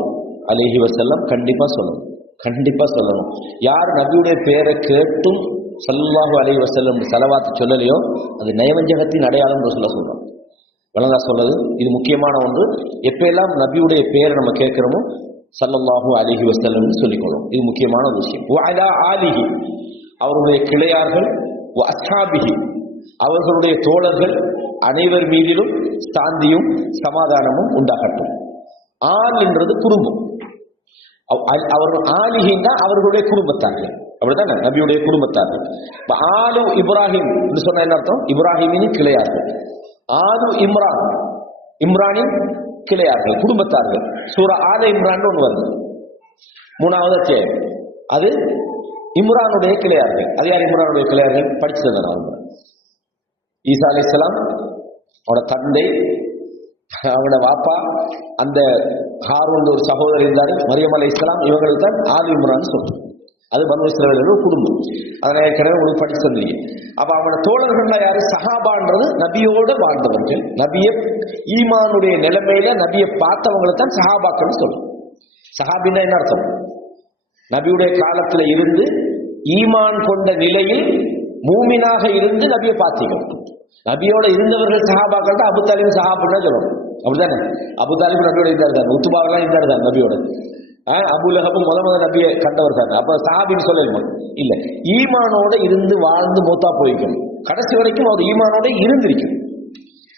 அலைஹி வஸல்லம் கண்டிப்பா சொல்லணும், கண்டிப்பா சொல்லணும். யார் நபியுடைய பெயரை கேட்டும் ஸல்லல்லாஹு அலைஹி வஸல்லம் ஸலவாத் சொல்லலையோ அது நயவஞ்சகத்தின் அடையாளம் ரசூலுல்லாஹ் சொல்றாங்க. வழங்கா சொல்றது இது முக்கியமான ஒன்று. எப்பெல்லாம் நபியுடைய பெயரை நம்ம கேட்கிறோமோ ஸல்லல்லாஹு அலைஹி வஸல்லம் சொல்லிக்கொள்ளும். இது முக்கியமான ஒரு விஷயம். வஅலா ஆலிஹி அவருடைய கிளையார்கள், வஅஸ்ஹாபிஹி அவர்களுடைய தோழர்கள் அனைவர் மீதிலும் சாந்தியும் சமாதானமும் உண்டாகட்டும். ஆல் என்றது குடும்பம். அவர்கள் ஆலிஹின்னா அவர்களுடைய குடும்பத்தார்கள், அப்படித்தானே நபியுடைய குடும்பத்தார்கள். ஆலு இப்ராஹிம் என்று சொன்ன என்ன அர்த்தம்? இப்ராஹிமின் கிளையார்கள். ஆலு இம்ரான் இம்ரானின் கிளையார்கள், குடும்பத்தார்கள். சூரா ஆல இம்ரான் ஒன்று வருது, 3வது அத்தியாயம். அது இம்ரானுடைய கிளையார்கள். அது யார் இம்ரானுடைய கிளையார்கள்? படிச்சு தந்தாங்க. ஈசா அலைஹிஸ்ஸலாம் அவனோட தந்தை, அவனோட வாப்பா, அந்த ஹாரூன் ஒரு சகோதரர் இருந்தாரு, மரியம் அலைஹிஸ்ஸலாம், இவங்களுக்கு தான் ஆலு இம்ரான் சொல்றோம். அது பனு இஸ்ரவேலோட குடும்பம். அதை ஏற்கனவே உங்களுக்கு படிச்சு தந்தீங்க. அப்ப அவனோட தோழர்கள்னா யாரு? சஹாபான்றது நபியோட வாழ்ந்தவர்கள், நபிய ஈமானுடைய நிலைமையில நபியை பார்த்தவங்களை தான் சஹாபாக்கள் சொல்றோம். சஹாபின்னா என்ன அர்த்தம்? நபியுடைய காலத்துல இருந்து ஈமான் கொண்ட நிலையில் மூமினாக இருந்து நபியை பார்த்தீங்க. நபியோட இருந்தவர்கள் சஹாபாக்கள் தான். அபு தாலிப் சஹாபுன்னா சொல்லணும், அப்படித்தானே? அபு தாலிப் நபியோட இருந்தாரு, உத்துபாவெல்லாம் இருந்தாரு நபியோட. அபு லஹப் முதல் நபியை கண்டவர் தான். அப்ப சஹாபின்னு சொல்லணுமா? இல்ல, ஈமானோட இருந்து வாழ்ந்து மூத்தா போய்க்கணும். கடைசி வரைக்கும் அவர் ஈமானோட இருந்திருக்கும்.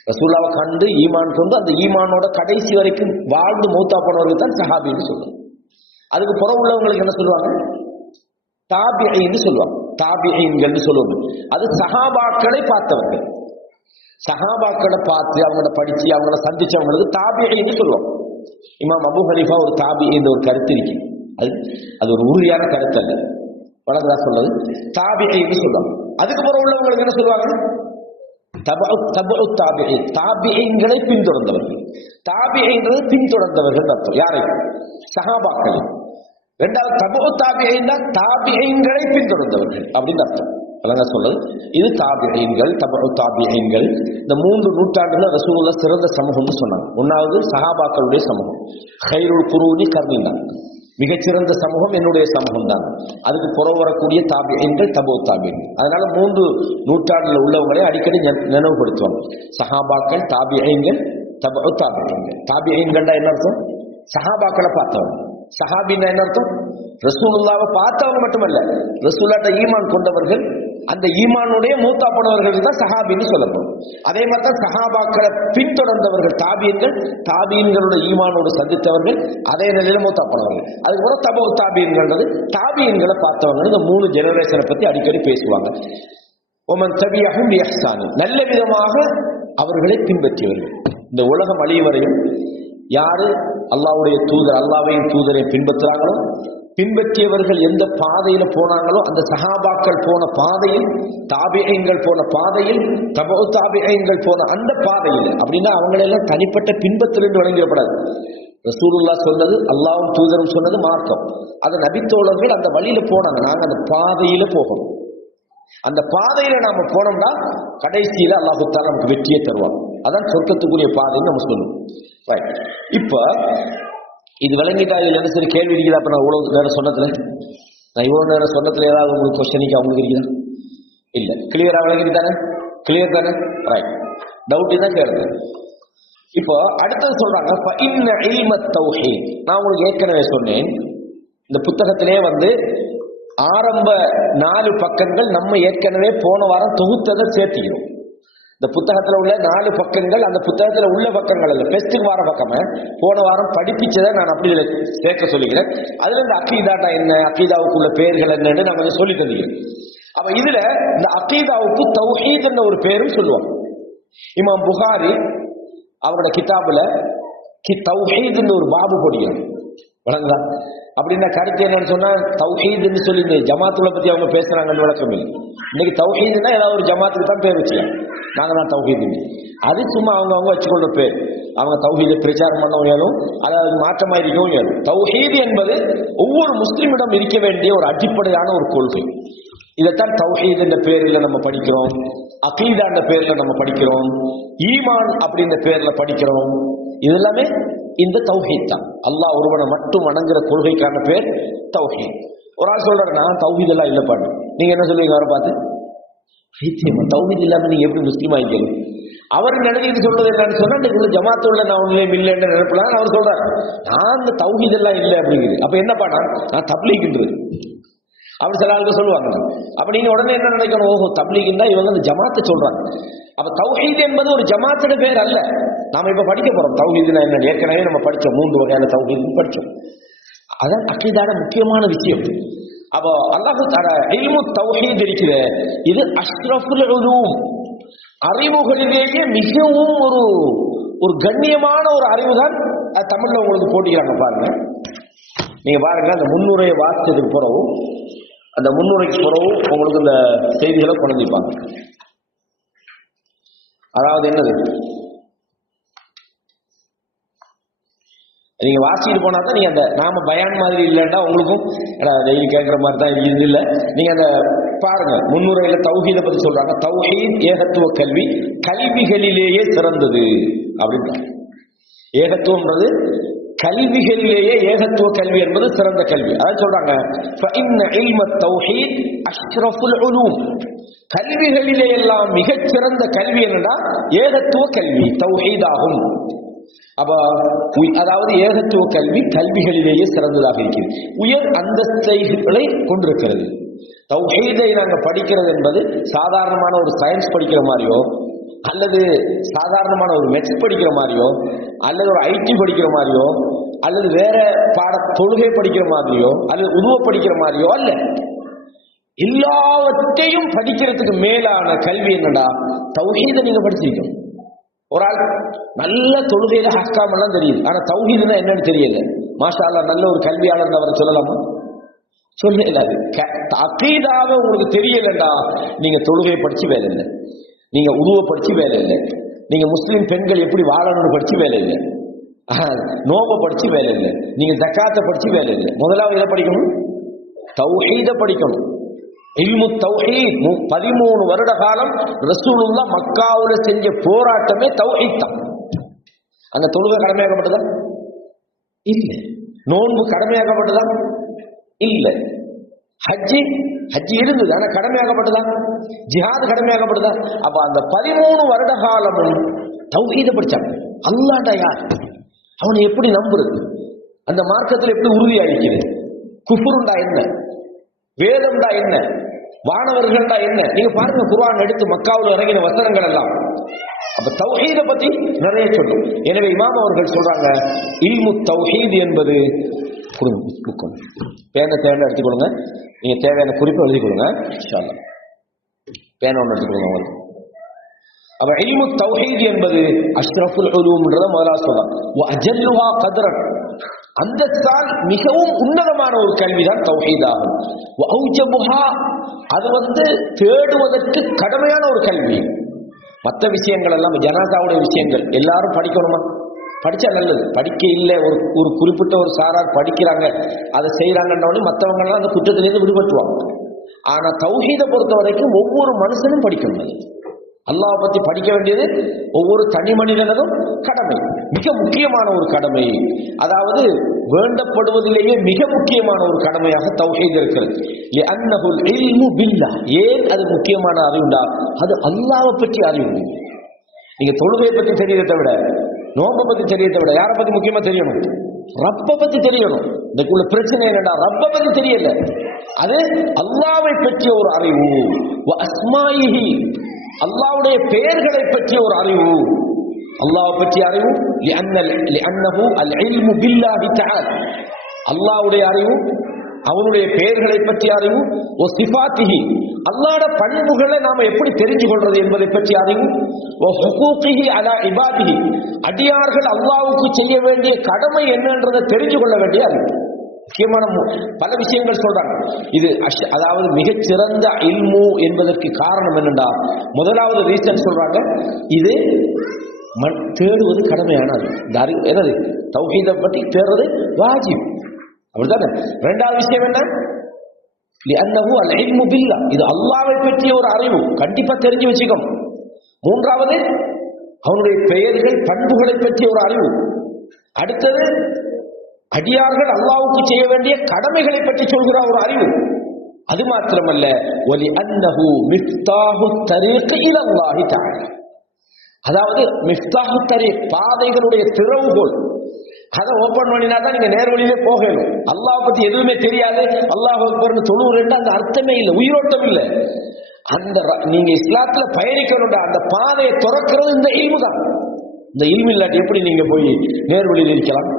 ரசூலுல்லாஹ்வை கண்டு ஈமான் கொண்டு அந்த ஈமானோட கடைசி வரைக்கும் வாழ்ந்து மூத்தா போனவர்கள் தான் சஹாபின்னு சொல்லுவாங்க. அதுக்கு புறம் உள்ளவங்களுக்கு என்ன சொல்லுவாங்க? தாபிஈன்னு சொல்லுவாங்க. தாபிஈன்கள் சொல்லுவாங்க. அது சஹாபாக்களை பார்த்தவர்கள். சஹாபாக்களை பார்த்து அவங்கள படிச்சு அவங்கள சந்திச்சவங்களுக்கு தாபிஈன்னு சொல்லுவாங்க. இமாம் அபூ ஹனீஃபா ஒரு தாபி என்ற ஒரு கருத்து இருக்கு. அது ஒரு உறுதியான கருத்து அல்ல, வழங்கா சொல்றது தாபிஈன்னு சொல்லுவாங்க. அதுக்கப்புறம் உள்ளவங்களுக்கு என்ன சொல்லுவாங்க? தாபிஈன்களை பின்தொடர்ந்தவர்கள். தாபிஈன்றது பின்தொடர்ந்தவர்கள் அர்த்தம். யாரை? சஹாபாக்களை. இரண்டாவது தபு தாபிஈன் தான் தாபிஈன்களை பின்தொடர்ந்தவர்கள் அப்படின்னு அர்த்தம். வழங்கா சொல்றது இது தாபிஈன்கள், தபு தாபிஈன்கள். இந்த 3 நூற்றாண்டுல ரசூலுல்லாஹ் சிறந்த சமூகம்னு சொன்னாங்க. ஒன்னாவது சஹாபாக்களுடைய சமூகம், கைருல் குரூனி கர்ணினா, மிகச்சிறந்த சமூகம் என்னுடைய சமூகம் தான். அதுக்கு புறம் வரக்கூடிய தாபிஈன்கள், தபு தாபிஈன்கள். அதனால 3 நூற்றாண்டுல உள்ளவங்களை அடிக்கடி நினைவுபடுத்துவாங்க. சஹாபாக்கள், தாபிஈன்கள், தபு தாபிஈன்கள். தாபிஈன்கள்னா என்ன அர்த்தம்? சஹாபாக்களை பார்த்தவங்க. சஹாபின்னா என்ன அர்த்தம்? ரசூலுல்லாஹ்வை பார்த்தவங்க மட்டுமல்ல, ரசூலுல்லாஹ்ட்ட ஈமான் கொண்டவர்கள், அந்த ஈமானுடைய மூத்தா போனவர்கள் தான் சஹாபின்னு சொல்லப்படும். அதே மாதிரி தான் சஹாபாக்களை பின்தொடர்ந்தவர்கள் தாபியன்கள், தாபியன்களோட ஈமானோடு சந்தித்தவர்கள், அதே நிலையில மூத்தா போனவர்கள். அதுக்கப்புறம் தபு தாபியன்கள், தாபியன்களை பார்த்தவங்க. இந்த 3 ஜெனரேஷனை பத்தி அடிக்கடி பேசுவாங்க. ஒமன் தபியஹும் பிஇஹ்சான், நல்ல விதமாக அவர்களை பின்பற்றியவர்கள். இந்த உலகம் அழியும் வரையும் யாரு அல்லாஹ்வுடைய தூதர், அல்லாஹ்வின் தூதரை பின்பற்றுறாங்களோ, பின்பற்றியவர்கள் எந்த பாதையில போனாங்களோ அந்த சஹாபாக்கள் போன பாதையில், தாபிஈன்கள் போன பாதையில், தபு தாபிஈன்கள் போன அந்த பாதையில், அப்படின்னா அவங்களெல்லாம் தனிப்பட்ட பின்பற்றிலிருந்து வழங்கிடப்படாது. ரசூலுல்லாஹ் சொன்னது, அல்லாஹ்வும் தூதரும் சொன்னது மார்க்கம். அந்த நபித்தோழர்கள் அந்த வழியில போனாங்க, நாங்க அந்த பாதையில போகணும். அந்த பாதையில நாம போனோம்னா கடைசியில அல்லாஹ் தஆலா நமக்கு வெற்றியை தருவான். அதான் சொர்க்கத்துக்குரிய பாதைன்னு நம்ம சொல்லுவோம். இப்ப இது விளங்கிட்டா இதுல என்ன சரி கேள்வி இருக்குதா? அப்ப நான் இவ்வளவு நேரம் சொன்னதுல, ஏதாவது உங்களுக்கு கொஸ்டினிக்கு அவங்களுக்கு இருக்குதா? இல்ல, கிளியரா விளங்கிட்டு தானே? கிளியர் தானே? ரைட். டவுட் தான் கேளுங்க. இப்போ அடுத்தது சொல்றாங்க, நான் உங்களுக்கு ஏற்கனவே சொன்னேன், இந்த புத்தகத்திலே ஆரம்ப 4 பக்கங்கள் நம்ம ஏற்கனவே போன வாரம் தொகுத்ததை சேர்த்திக்கிறோம். இந்த புத்தகத்துல உள்ள 4 பக்கங்கள் அந்த புத்தகத்துல உள்ள பக்கங்கள் அல்ல, பெஸ்ட்டுக்கு வார பக்கமே போன வாரம் படிப்பிச்சதை நான் அப்படி சேர்க்க சொல்லிக்கிறேன். அதுல இந்த அக்கீதாட்டா என்ன, அக்கீதாவுக்குள்ள பெயர்கள் என்னன்னு நான் கொஞ்சம் சொல்லி தந்தீங்க. அப்ப இதுல இந்த அக்கீதாவுக்கு தௌஹீத் என்ற ஒரு பேரும் சொல்லுவாங்க. இமாம் புகாரி அவரோட கிதாபுல தௌஹீத்னு ஒரு பாபு போடுகிறார். வழங்கலாம் அப்படின்னா கருத்து என்னன்னு சொன்னா, தௌஹீத்னு சொல்லி இந்த ஜமாத்துல பத்தி அவங்க பேசுறாங்கன்னு விளக்கம் இல்லை. இன்னைக்கு தௌஹீத்னா ஏதாவது ஒரு ஜமாத்துக்கு தான் பேர் வச்சுக்கலாம், நாங்க தான் தௌஹீத். அது சும்மா அவங்க வச்சுக்கொண்ட பேர். அவங்க தௌஹீதை பிரச்சாரம் பண்ணவும், அதாவது மாற்றமா இருக்கவும். தௌஹீத் என்பது ஒவ்வொரு முஸ்லிமிடம் இருக்க வேண்டிய ஒரு அடிப்படையான ஒரு கொள்கை. இதைத்தான் தௌஹீத் என்ற பேர்ல நம்ம படிக்கிறோம், அகீதா என்ற பேர்ல நம்ம படிக்கிறோம், ஈமான் அப்படின்ற பேர்ல படிக்கிறோம். இது எல்லாமே இந்த தௌஹீத் தான். அல்லாஹ் ஒருவனை மட்டும் வணங்குற கொள்கைக்கான பேர் தௌஹீத். ஒரு ஆள் சொல்றாரு நான் தௌஹீத் எல்லாம் இல்ல பாட்டு. நீங்க என்ன சொல்லுவீங்க அவரை பார்த்து? தௌஹீத் இல்லாம நீங்க எப்படி முஸ்லீம் ஆகிக்கணும்? அவர் நினைச்சிட்டு சொல்றது என்னன்னு சொன்னா இந்த ஜமாத்துள்ள நான் ஒண்ணுமே இல்லைன்னு நினைப்பலாம். அவர் சொல்றாரு நான் இந்த தௌஹீத் எல்லாம் இல்லை அப்படிங்குது. அப்ப என்ன பாட்டா? நான் தப்லீக்ன்றது அப்படி சில ஆளுங்க சொல்லுவாங்க. அப்ப நீங்க உடனே என்ன நினைக்கணும்? ஓஹோ தப்லீக்னா இவங்க இந்த ஜமாத்தை சொல்றாங்க. அப்ப தௌஹீத் என்பது ஒரு ஜமாத்தோட பேர் அல்ல. நாம இப்ப படிக்க போறோம் தௌஹீத்னா என்ன. ஏற்கனவே நம்ம படிச்சோம் 3 வகையான தௌஹீத் படிச்சோம். அதான் அக்கீதான முக்கியமான விஷயம். அப்போ அல்லாஹ் தஆலா இல்மு தௌஹீத் இருக்குது. இது அஷ்ரஃபுல் உலூம், அறிவுகளிலேயே மிகவும் ஒரு கண்ணியமான ஒரு அறிவு தான். தமிழ்ல உங்களுக்கு போட்டிக்கிறாங்க பாருங்க. நீங்க பாருங்க அந்த முன்னுரையை வாசிச்சதுக்கு பிறகும் அந்த முன்னுரைக்கு பிறகும் உங்களுக்கு இந்த செய்திகளை கொண்டிருப்பாங்க. அதாவது என்னது, நீங்க வாசிட்டு போனா தான் நீங்க அந்த நாம பயான் மாதிரி இல்லைன்னா உங்களுக்கும் டெய்லி கேட்கிற மாதிரி தான் இது இல்லை. நீங்க அந்த பாருங்க முன்னுரையில தௌஹீதை பத்தி சொல்றாங்க. தௌஹீத் ஏகத்துவ கல்வி கல்விகளிலேயே சிறந்தது அப்படின்னு. ஏகத்துவம்ன்றது கல்விகளிலேயே ஏகத்துவ கல்வி என்பது சிறந்த கல்வி. அதான் சொல்றாங்க கல்விகளிலே எல்லாம் மிகச்சிறந்த கல்வி என்னன்னா ஏகத்துவ கல்வி தௌஹீத் ஆகும். அப்ப அதாவது ஏகத்துவ கல்வி கல்விகளிலேயே சிறந்ததாக இருக்கிறது, உயர் அந்தஸ்தைகளை கொண்டிருக்கிறது. தௌஹீதை நாங்க படிக்கிறது என்பது சாதாரணமான ஒரு சயின்ஸ் படிக்கிற மாதிரியோ அல்லது சாதாரணமான ஒரு மெட்ஸ் படிக்கிற மாதிரியோ அல்லது ஒரு ஐடி படிக்கிற மாதிரியோ அல்லது வேற தொழுகை படிக்கிற மாதிரியோ அல்லது உருவ படிக்கிற மாதிரியோ அல்ல. எல்லாவற்றையும் படிக்கிறதுக்கு மேலான கல்வி என்னடா தௌஹீதை நீங்க படிச்சிருக்கணும். ஒரு ஆள் நல்ல தொழுகையில ஹக்காம் எல்லாம் தெரியுது, ஆனா தௌஹீதுனா என்னன்னு தெரியல. மாஷா அல்லாஹ் நல்ல ஒரு கல்வியாளர் அவரை சொல்லலாமா? சொல்லல. அகீதாவை உங்களுக்கு தெரியலண்டா நீங்க தொழுகையை படிச்சு வேலை இல்லை, நீங்க உருவ படிச்சு வேலை இல்லை, நீங்க முஸ்லிம் பெண்கள் எப்படி வாழணும்னு படிச்சு வேலை இல்லை, நோம்ப படிச்சு வேலை இல்லை, நீங்க ஜக்காத்தை படிச்சு வேலை இல்லை. முதலாவது இதை படிக்கணும், தௌஹீத படிக்கணும். இல்மு தௌஹீத் 13 வருட காலம் ரசூலுல்லாஹ் மக்காவுல செஞ்ச போராட்டமே தௌஹீத் தான். அந்த தொழுகை கடமையாக்கப்பட்டதா? இல்லை. நோன்பு கடமையாக்கப்பட்டதா? இல்லை. ஹஜ்ஜி இருந்தது, ஆனா கடமையாக்கப்பட்டதா? ஜிஹாத் கடமையாக்கப்பட்டதா? அப்ப அந்த 13 வருட காலமும் தௌஹீத படிச்சாங்க. அல்லாஹ்டா யார், அவனை எப்படி நம்புறது, அந்த மார்க்கத்தில் எப்படி உறுதியாகிறது, குஃபுருண்டா என்ன, வேதம்டா என்ன, வானவர்கள்டா என்ன. நீங்க பாருங்க குர்ஆன் எடுத்து மக்காவில் இறங்கின வசனங்கள் எல்லாம். அப்ப தௌஹீத பத்தி நிறைய சொல்லும். எனவே இமாம் அவர்கள் சொல்றாங்க இல்மு தௌஹீத் என்பது பேனை தேவை எடுத்துக்கொள்ளுங்க, நீங்க தேவையான குறிப்பை எழுதி கொடுங்க இன்ஷா அல்லாஹ். பேனை ஒன்று எடுத்துக்கொள்ளுங்க உங்களுக்கு. அப்ப இல்மு தௌஹீத் என்பது அஷ்ரஃபுல் உலூம்ன்றத முதல்ல சொல்லலாம். வ அஜல்லுஹா கத்ரன், அந்தஸ்தால் மிகவும் உன்னதமான ஒரு கல்விதான் தௌஹீத் ஆகும். வ அவுஜபுஹா, அது தேடுவதற்கு கடமையான ஒரு கல்வி. மற்ற விஷயங்கள் எல்லாம் ஜனாசாவுடைய விஷயங்கள் எல்லாரும் படிக்கணுமா? படிச்சா நல்லது. படிக்க இல்லை, ஒரு குறிப்பிட்ட ஒரு சாரார் படிக்கிறாங்க அதை செய்யறாங்கன்னு மற்றவங்க எல்லாம் அந்த குற்றத்திலிருந்து விடுபட்டுவாங்க. ஆனா தௌஹீதை பொறுத்த வரைக்கும் ஒவ்வொரு மனுஷனும் படிக்கணும். அல்லாஹ் பத்தி படிக்க வேண்டியது ஒவ்வொரு தனி மனிதனதும் கடமை, மிக முக்கியமான ஒரு கடமை. அதாவது வேண்டப்படுவதிலேயே மிக முக்கியமான ஒரு கடமையாக தௌஹீத் இருக்கிறது. லிஅன்னஹுல் இல்மு பில்லாஹ், ஏன் அது முக்கியமான அறிவுண்டா அது அல்லாஹ்வை பற்றி அறிவு. நீங்க தொழுகையை பத்தி தெரியறதை விட, நோம்பை பத்தி தெரியறதை விட யாரை பத்தி முக்கியமா தெரியணும்? ரப்ப பத்தி தெரியணும். இதுக்குள்ள பிரச்சனை என்னடா ரப்ப பத்தி தெரியல, அது அல்லாஹ்வை பற்றிய ஒரு அறிவு. வ அஸ்மாயிஹி, அல்லாஹ்வுடைய பெயர்களை பற்றிய ஒரு அறிவு. அல்லாஹ் பற்றிய அறிவு லிஅன்னஹு அல் இல்மு பில்லாஹி தஆலா, அல்லாஹ்வுடைய அறிவு, அவனுடைய பெயர்களை பற்றிய அறிவு. வ சிஃபாத்திஹி, அல்லாஹ்வுடைய பண்புகளை நாம எப்படி தெரிஞ்சு கொள்றது என்பதை பற்றிய அறிவு. வ ஹுகூகிஹி அலா இபாதிஹி, அடியார்கள் அல்லாஹ்வுக்கு செய்ய வேண்டிய கடமை என்னன்றதை தெரிஞ்சு கொள்ள வேண்டிய அறிவு. முக்கியமான பல விஷயங்கள் சொல்றாங்க. இது அதாவது மிகச்சிறந்த இல்மு என்பதற்கு காரணம் என்னண்டா, முதலாவது ரீசன் சொல்றாங்க இது தேடுவது கடமையானது. இந்த அறிவு என்னது, தௌஹீதை பற்றி தேடுறது வாஜிப், அப்படித்தானே. இரண்டாவது விஷயம் என்ன, லிஅன்னஹு அல் இல்மு பில்லாஹ், இது அல்லாஹ்வை பற்றிய ஒரு அறிவு, கண்டிப்பா தெரிஞ்சு வச்சுக்கணும். மூன்றாவது அவனுடைய பெயர்கள் பண்புகளை பற்றிய ஒரு அறிவு. அடுத்தது அடியார்கள் அல்லாஹ்வுக்கு செய்ய வேண்டிய கடமைகளை பற்றி சொல்கிற ஒரு அறிவு. அது மாத்திரமல்ல, வலி அன்னஹு மிஃப்தாஹு தரீக் இலல்லாஹி தஆலா, அதாவது மிஃப்தாஹு தரீக் பாதைகளுடைய திறவுகோல். அதை ஓபன் பண்ணினா தான் நீங்க நேர்வழியிலே போகணும். அல்லாஹ் பத்தி எதுவுமே தெரியாது, அல்லாஹ் அக்பர்னு தொழுவுறேன் அந்த அர்த்தமே இல்லை, உயிரோட்டம் இல்லை. அந்த நீங்க இஸ்லாத்துல பயணிக்கணும், அந்த பாதையை திறக்கிறது இந்த இல்மு தான். இந்த இல்மு இல்லாட்டி எப்படி நீங்க போய் நேர்வழியில் இருக்கலாம்?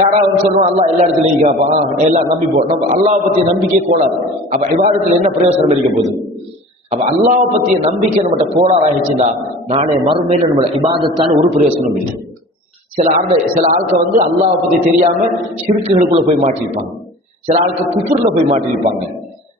யாராவது சொல்லுவோம் அல்லாஹ் எல்லா இடத்துலையும் இருக்காப்பா, எல்லாம் நம்பி போ. நம்ம அல்லாஹ் பத்திய நம்பிக்கை கோளாறு. அப்ப இபாதத்துல என்ன பிரயோசனம் இருக்க போகுது? அப்ப அல்லாஹ் பத்திய நம்பிக்கை நம்மகிட்ட கோளாறு ஆகிடுச்சுன்னா நானே மறுமையில நம்ம இபாதத்தான ஒரு பிரயோசனம் இல்லை. சில ஆட்கள் வந்து அல்லாஹ் பத்தி தெரியாம ஷிர்க்குகளுக்குள்ள போய் மாட்டிருப்பாங்க, சில ஆட்கள் குஃப்ர்ல போய் மாட்டிருப்பாங்க,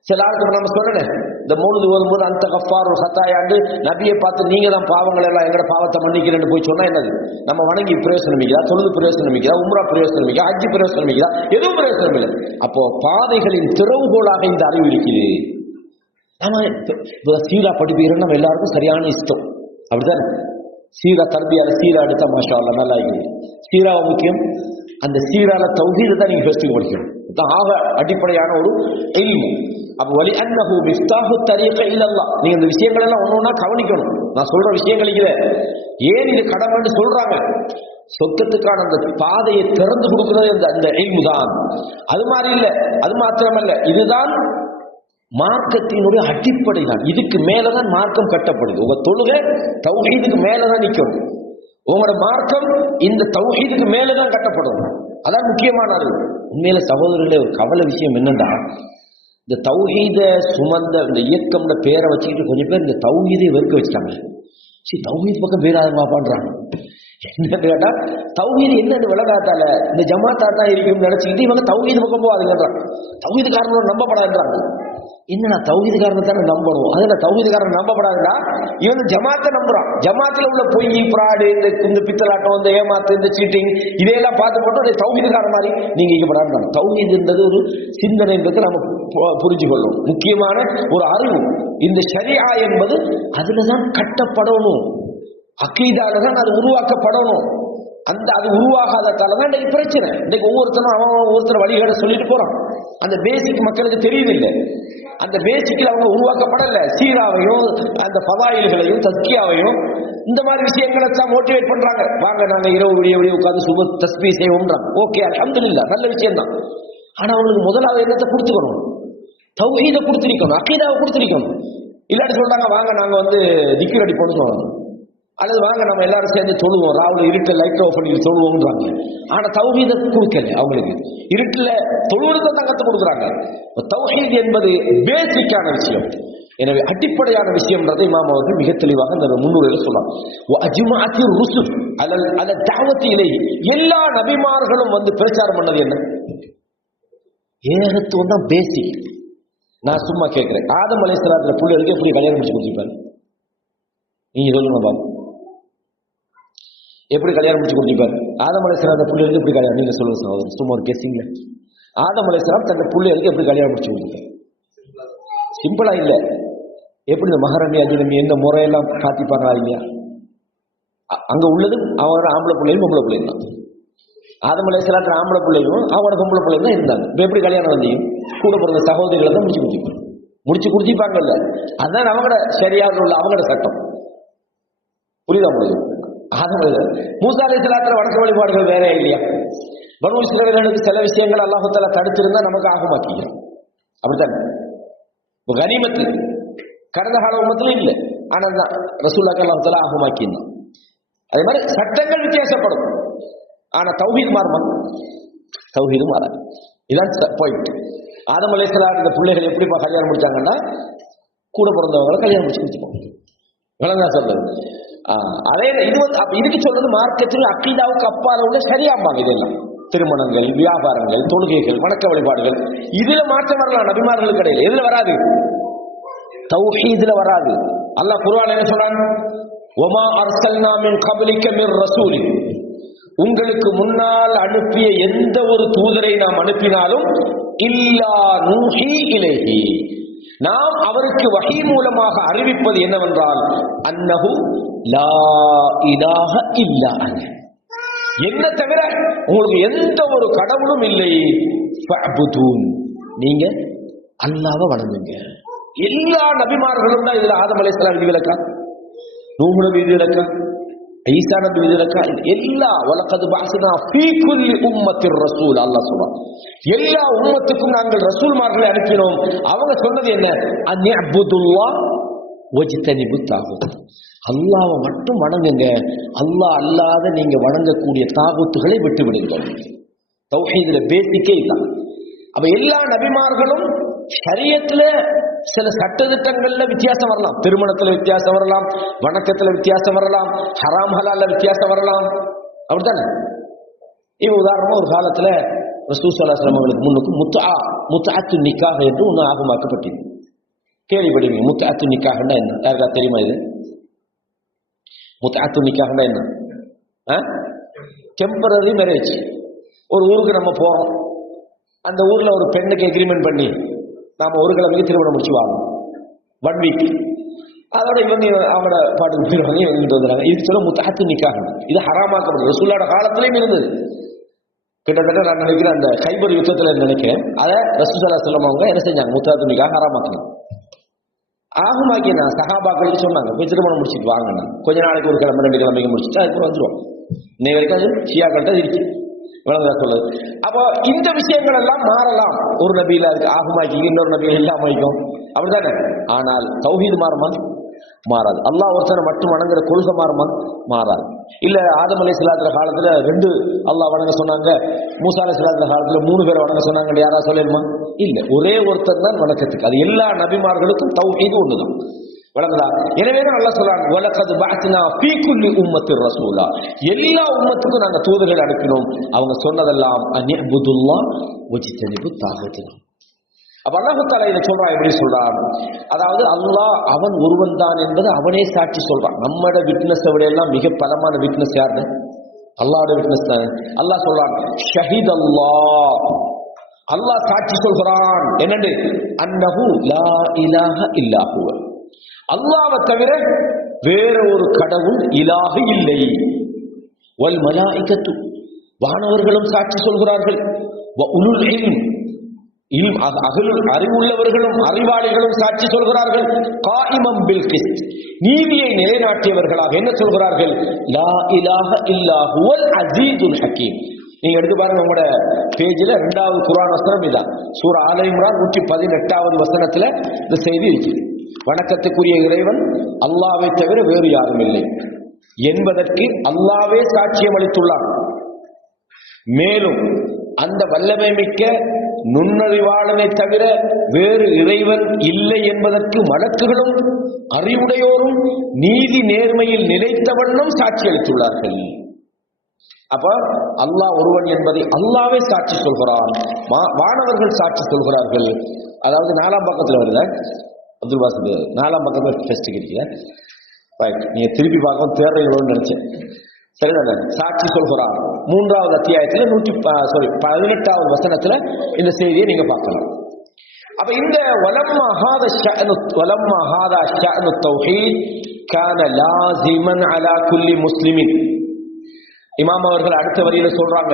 சில ஆட்கள் நம்ம சொல்லணும் இந்த மௌலிது ஓதும்போது அந்த கஃபார் ஹத்தாயாண்டு நபியை பார்த்து நீங்க தான் பாவங்கள் எல்லாம் எங்கட பாவத்தை மன்னிக்கிறேன்னு போய் சொன்னா என்னது? நம்ம வணங்கி பிரயோசனமிக்கிறா, தொழுது பிரயோசனமிக்கிறா, உம்ரா பிரயோசனமிக்கிறா, ஹஜ்ஜி பிரயோசனமிக்கிறா, எதுவும் பிரயோசனம் இல்லை. அப்போ பாதைகளின் திறவுகோலாக இந்த அறிவு இருக்குது. நம்ம சீரா படிப்பீர்கள் நம்ம எல்லாருக்கும் சரியான இஷ்டம், அப்படித்தானே? சீரா தர்பியால சீரா எடுத்தா மாஷா அல்லாஹ் நல்லா இருக்குது. சீராவை முக்கியம், அந்த சீரால தௌஹீதை தான் நீங்க ஃபர்ஸ்ட் படிக்கணும். ஆக அடிப்படையான ஒரு இல்மு. அப்ப வலி அன்னஹு மிஃப்தாஹு தரீக இலல்லாஹ், நீங்க இந்த விஷயங்கள் எல்லாம் ஒண்ணு ஒண்ணா கவனிக்கணும். நான் சொல்ற விஷயங்கள் ஏன் இது கடமைன்னு சொல்றாங்க? சொர்க்கத்துக்கான அந்த பாதையை திறந்து கொடுக்கிறது அந்த இல்மு தான். அது மாதிரி இல்லை, அது மாத்திரமல்ல, இதுதான் மார்க்கத்தினுடைய அடிப்படை தான். இதுக்கு மேலதான் மார்க்கம் கட்டப்படுது. உங்க தொழுகை தௌஹீதுக்கு மேலதான் நிற்கும். உங்களோட மார்க்கம் இந்த தௌஹீதுக்கு மேலதான் கட்டப்படும். அதான் முக்கியமானது. உண்மையில சகோதரர்களே, ஒரு கவலை விஷயம் என்னன்னா, இந்த தௌஹீத சுமந்த இந்த இயக்கம்ன்ற பேரை வச்சுக்கிட்டு கொஞ்சம் பேர் இந்த தௌஹீதை வெறுக்க வச்சுட்டாங்க. சரி, தௌஹீத் பக்கம் பேராதமா பண்றாங்க. என்ன கேட்டா தௌஹீது என்னன்னு விளங்காத்தால இந்த ஜமாத்தா தான் இருக்கும் நினைச்சுக்கிட்டு இவங்க தௌஹீது பக்கம் போகாதுங்கன்றாங்க. தௌஹீது காரணம் நம்பப்படாதுன்றாங்க. என்னன்னா தௌஹீது காரணத்தானே நம்பணும், அதுல தௌஹீது காரணம் நம்பப்படாதுன்னா இவங்க ஜமாத்தை நம்புறான். ஜமாத்துல உள்ள பொய், பிராடு, இந்த பித்தலாட்டம், இந்த ஏமாத்து, இந்த சீட்டிங், இதையெல்லாம் பார்த்து போட்டு தௌஹீது காரணம் மாதிரி நீங்க இங்கப்படாது. தௌஹீதுன்றது ஒரு சிந்தனைன்றது நம்ம புரிஞ்சு கொள்ளும். முக்கியமான ஒரு அறிவு. இந்த ஷரியா என்பது அதுலதான் கட்டப்படணும், அக்கீதால தான் அது உருவாக்கப்படணும். அந்த அது உருவாகாததால தான் இன்னைக்கு பிரச்சனை. இன்னைக்கு ஒவ்வொருத்தரும் வழிகளை சொல்லிட்டு போறான். அந்த பேசிக் மக்களுக்கு தெரியுதில்லை. அந்த பேசிக்கில் அவங்க உருவாக்கப்படல. சீராவையும் அந்த பதாயில்களையும் தஸ்கியாவையும் இந்த மாதிரி விஷயங்களை தான் மோட்டிவேட் பண்றாங்க. வாங்க நாங்க இரவு விடிய உட்கார்ந்து சுப தஸ்பீ செய்வோம்ன்றாங்க. ஓகே, அல்ஹம்துலில்லாஹ், நல்ல விஷயம் தான். ஆனா அவங்களுக்கு முதலாவது என்னத்தை கொடுத்துக்கணும்? தௌஹீதை கொடுத்திருக்கணும், அக்கீதாவை கொடுத்திருக்கணும். இல்லாட்டி சொல்றாங்க வாங்க நாங்க வந்து திக்ர் அடிப்போம்னு சொல்றாங்க, அல்லது வாங்க நம்ம எல்லாரும் சேர்ந்து தொழுவோம், ராவுல இருட்டில் லைட் ஆஃப் பண்ணி தொழுவோம்ன்றாங்க. ஆனா தௌஹீதை கொடுக்கல. அவங்களுக்கு இருட்டில் தொழுவதை தான் கற்றுக் கொடுக்குறாங்க. தௌஹீத் என்பது பேசிக்கான விஷயம். எனவே அடிப்படையான விஷயம்ன்றதை இமாம் அவர்கள் மிக தெளிவாக இந்த முன்னுரையில் சொல்றாங்க. எல்லா நபிமார்களும் வந்து பிரச்சாரம் பண்ணது என்ன? ஏகத்துவம் தான் பேசிக். நான் சும்மா கேட்கிறேன், ஆதம் அலைஹிஸ்ஸலாத்துல பிள்ளைகளுக்கு எப்படி கல்யாணம் முடிச்சு கொடுத்துருப்பாரு? நீங்க சொல்லுங்க பாபு, எப்படி கல்யாணம் முடிச்சு கொடுத்துருப்பாரு? ஆதம் அலைஹிஸ்ஸலாத்துல பிள்ளைகளுக்கு எப்படி கல்யாணம்? நீங்க சொல்லுங்க சகோதரர், சும்மா ஒரு கெஸ்ஸிங்ல. ஆதம் அலைஹிஸ்ஸலாம் தன் பிள்ளைகளுக்கு எப்படி கல்யாணம் முடிச்சு கொடுத்துருப்பாரு? சிம்பிளா இல்ல, எப்படி இந்த மஹரமி அஜ்னபி இந்த முறையெல்லாம் காத்திப்பாங்க இல்லையா? அங்க உள்ளது அவனோட ஆம்பளை பிள்ளையும் பொம்பளை பிள்ளையும் தான். ஆதம் அலைஹிஸ்ஸலாத்துல ஆம்பளை பிள்ளையும் அவனோட பொம்பளை பிள்ளையும் தான் இருந்தாங்க. இப்ப எப்படி கல்யாணம் வந்தையும் கூட பிறந்த சகோதரிகளை தான் முடிச்சு கொடுத்திருப்பாங்கல்ல. அதுதான் அவங்களோட சரியாக உள்ள அவங்களோட சட்டம். புரியுதா உங்களுக்கு? மூசா அலைஹிஸ்ஸலாத்துல வணக்க வழிபாடுகள் வேற இல்லையா? பனூ இஸ்ரவேலர்களுக்கு சில விஷயங்கள் அல்லாஹ் தஆலா தடுத்திருந்தா நமக்கு ஆகமாக்கிக்கிறோம். அப்படித்தானே? கனிமத்து கடந்த கால உம்மத்திலும் இல்லை, ஆனால் ரசூலுல்லாஹி அல்லாஹ் தஆலா ஆகமாக்கினான். அதே மாதிரி சட்டங்கள் வித்தியாசப்படும், ஆனா தௌஹீத் மாறுமா? தௌஹீது மாறாது. இதான் பாயிண்ட். ஆதம் அலைஹிஸ்ஸலாம் இந்த பிள்ளைகள் எப்படிப்பா கல்யாணம் முடிச்சாங்கன்னா கூட பிறந்தவங்களை கல்யாணம் முடிச்சு கொடுத்துப்போம். விளங்கா சொல்றது. அதே இது வந்து இதுக்கு சொல்றது மார்க்கத்தில் அக்கீதாவுக்கு அப்பால உள்ள சரியாம்பாங்க. இதெல்லாம் திருமணங்கள், வியாபாரங்கள், தொழுகைகள், வணக்க வழிபாடுகள், இதுல மாற்றம் வரலாம். நபிமார்களுக்கு இடையில எதுல வராது? தௌஹீதுல வராது. அல்லாஹ் குர்ஆன்ல என்ன சொல்றான்? வமா அர்சல்னா மின் கப்லிக மிர் ரசூலின், உங்களுக்கு முன்னால் அனுப்பிய எந்த ஒரு தூதரை நாம் அனுப்பினாலும் இல்லா நூஹி இலைஹி, நாம் அவருக்கு வஹீ மூலமாக அறிவிப்பது என்னவென்றால் அன்னஹு லா இலாஹ இல்லா அன, என்ன தவிர உங்களுக்கு எந்த ஒரு கடவுளும் இல்லை. நீங்க அல்லாஹ்வை வணங்குங்க. எல்லா நபிமார்களும் தான் இதுல ஆதம் அலைஹிஸ்ஸலாம் விதிவிலக்கா, நூஹ் நபி விதிவிலக்கா, ஈசா நபி விதிவிலக்கா? எல்லா வலகத் பஅஸ்னா ஃபீ குல்லி உம்மத்திர் ரசூல். அல்லாஹ் சொல்றான், எல்லா உம்மத்துக்கும் நாங்கள் ரசூல்மார்களை அனுப்பினோம். அவங்க சொன்னது என்ன? அன்யஅபுதுல்லாஹ் வஜ்தனிபு தாகுத். அல்லாஹ்வை மட்டும் வணங்குங்க, அல்லாஹ் அல்லாத நீங்க வணங்கக்கூடிய தாகுத்துகளை விட்டு விடுங்கள். தௌஹீதுல பேசிக்கே இதுதான். அப்ப எல்லா நபிமார்களும் ஷரியத்துல சில சட்டதிட்டங்கள்ல வித்தியாசம் வரலாம், திருமணத்துல வித்தியாசம் வரலாம், வணக்கத்துல வித்தியாசம் வரலாம், ஹராம் ஹலால்ல வித்தியாசம் வரலாம், அப்படித்தானே? இப்ப உதாரணமா ஒரு காலத்துல ரசூல் ஸல்லல்லாஹு அலைஹி வஸல்லம் முன்னுக்கு முத்அத்து நிக்காஹ் என்று ஒன்று ஆகமாக்கப்பட்டது. கேள்விப்படுவீங்க. முத்அத்து நிக்காஹ்னா என்ன? யாருக்கா தெரியுமா? இது முத்அத்து நிக்காஹ்னா என்ன? Temporary marriage. ஒரு ஊருக்கு நம்ம போறோம், அந்த ஊர்ல ஒரு பெண்ணுக்கு எக்ரிமெண்ட் பண்ணி நாம ஒரு கிழமைக்கு திருமணம் முடிச்சு வாங்கணும், 1 வீக். அதோட இவங்க அவங்களோட பாட்டுக்கு போயிடுவாங்க, இவங்க வந்துடுறாங்க. இதுக்கு சொல்ல முத்அத்து நிக்காஹ். இது ஹராமாக்கப்படுது. ரசூலோட காலத்திலையும் இருந்தது. கிட்டத்தட்ட நான் நினைக்கிறேன் அந்த கைபர் யுத்தத்துல நினைக்கிறேன், அதை ரசூல் ஸல்லல்லாஹு அலைஹி வஸல்லம் அவங்க என்ன செஞ்சாங்க? முத்அத்து நிக்காஹ் ஹராமாக்கினாங்க. ஆகுமாக்கி நான் சஹாபாக்களுக்கு சொன்னாங்க, போய் திருமணம் முடிச்சுட்டு வாங்க, கொஞ்ச நாளைக்கு ஒரு கிழமை 2 கிழமைக்கு முடிச்சுட்டு அதுக்கு வந்துடுவோம். இன்னை வரைக்கும் அது ஷியாக்கள்கிட்ட இருக்கு. விளங்குதா சொல்லுது? அப்போ இந்த விஷயங்கள் எல்லாம் மாறலாம். ஒரு நபியில அதுக்கு ஆகுமாக்கி, இன்னொரு நபியில இல்லாமக்கும், அப்படித்தானே? ஆனால் தௌஹீது மாறுமா? மாறாது. அல்லாஹ் ஒருத்தனை மட்டும் வணங்குற கொள்கை மாறுமா? மாறாது. இல்ல ஆதம் அலைஹிஸ்ஸலாத்துல காலத்துல 2 அல்லாஹ் வணங்க சொன்னாங்க, மூசா அலைஹிஸ்ஸலாத்துல காலத்துல 3 பேரை வணங்க சொன்னாங்க, யாரா சொல்லணுமா? இல்ல, ஒரே ஒருத்தர் தான் வணக்கத்துக்கு. அது எல்லா நபிமார்களுக்கும் தௌஹீது ஒண்ணுதான். விளங்குதா? எனவே தான் அல்லாஹ் சொல்றான், வலகத் பஅஸ்னா ஃபீ குல்லி உம்மத்திர் ரசூலா. எல்லா உம்மத்துக்கும் நாங்க தூதர்கள் அனுப்பினோம். அவங்க சொன்னதெல்லாம் அன்யஅபுதுல்லாஹ் வஜ்தனிபு தாகுத். அப்ப அல்லாஹ் தஆலா இதை சொல்றான். எப்படி சொல்றான்? அதாவது அல்லாஹ் அவன் ஒருவன் தான் என்பது அவனே சாட்சி சொல்றான். நம்மளோட விட்னஸ் விட எல்லாம் மிக பலமான விட்னஸ் யாருன்னு? அல்லாஹ்வோட விட்னஸ் தான். அல்லாஹ் சொல்றான், ஷஹீத் அல்லாஹ், அல்லாஹ் சாட்சி சொல்கிறான். என்னண்டு? அன்னஹு லா இலாஹ இல்லா ஹுவ, அல்லாஹ்வை தவிர வேற ஒரு கடவுள் இலாஹ் இல்லை. வல் மலாயிகத்து, வானவர்களும் சாட்சி சொல்கிறார்கள். வ உலுல் இல்ம், அறிவுள்ளவர்களும் அறிவாளிகளும் சாட்சி சொல்கிறார்கள். காயிமம் பில் கிஸ்த், நீதியை நிலைநாட்டியவர்களாக என்ன சொல்கிறார்கள்? லா இலாஹ இல்லா ஹுவல் அஸீஸுல் ஹக்கீம். நீங்க எடுத்து பாருங்க, உங்களோட பேஜ்ல 2வது குர்ஆன் வசனம் இதான். சூரா ஆல இம்ரான் 118வது வசனத்துல இந்த செய்தி இருக்கு. வணக்கத்துக்குரிய இறைவன் அல்லாஹ்வை தவிர வேறு யாரும் இல்லை என்பதற்கு அல்லாஹ்வே சாட்சியம் அளித்துள்ளார். மேலும் அந்த வல்லமை மிக்க நுண்ணறிவாளனை தவிர வேறு இறைவன் இல்லை என்பதற்கு மலக்குகளும் அறிவுடையோரும் நீதி நேர்மையில் நிலைத்த வண்ணம் சாட்சி அளித்துள்ளார்கள். அப்ப அல்லாஹ் ஒருவன் என்பதை அல்லாஹ்வே சாட்சி சொல்கிறான், வானவர்கள் சாட்சி சொல்கிறார்கள். அதாவது 4ஆம் பக்கத்துல வருத அப்துல் வாசித், 4ஆம் பக்கத்துல டெஸ்ட் கிடைக்கல, நீங்க திருப்பி பார்க்கவும் தேர்றீங்களோன்னு நினைச்சேன். சரிதானே? சாட்சி சொல்கிறான். 3வது அத்தியாயத்துல 18வது வசனத்துல இந்த செய்தியை நீங்க பார்க்கலாம். அப்ப இந்த வலம்மா ஹாதா ஷஅனு தௌஹீத் கான லாஸிமன் அலா குல்லி முஸ்லிமின். இமாம் அவர்கள் அடுத்த வரியில சொல்றாங்க,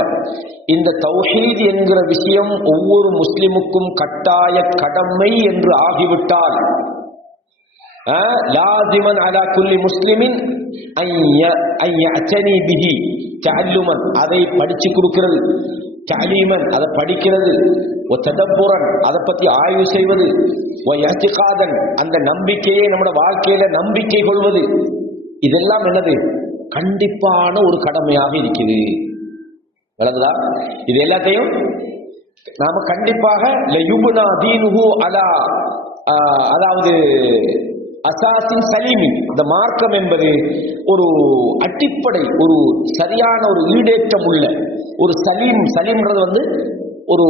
இந்த தௌஹீத் என்கிற விஷயம் ஒவ்வொரு முஸ்லிமுக்கும் கட்டாய கடமை என்று ஆகிவிட்டால், லாஸிமன் அலா குல்லி முஸ்லிமின் அய்யஅதனி பிஹி தஅல்லுமன், அதை படிச்சு கொடுக்கிறது, தஅலீமன் அதை படிக்கிறது, வததப்புரன் அதை பத்தி ஆய்வு செய்வது, வயஅதிகாதன் அந்த நம்பிக்கையை நம்முடைய வாழ்க்கையில நம்பிக்கை கொள்வது, இதெல்லாம் என்னது? கண்டிப்பான ஒரு கடமையாக இருக்குது. விளங்குதா? இது எல்லாத்தையும் நாம கண்டிப்பாக லயுப்னா தீனுஹு அலா, அதாவது அசாசின் சலீமின், இந்த மார்க்கம் என்பது ஒரு அடிப்படை, ஒரு சரியான ஒரு ஈடேற்றம் உள்ள ஒரு சலீம்ன்றது ஒரு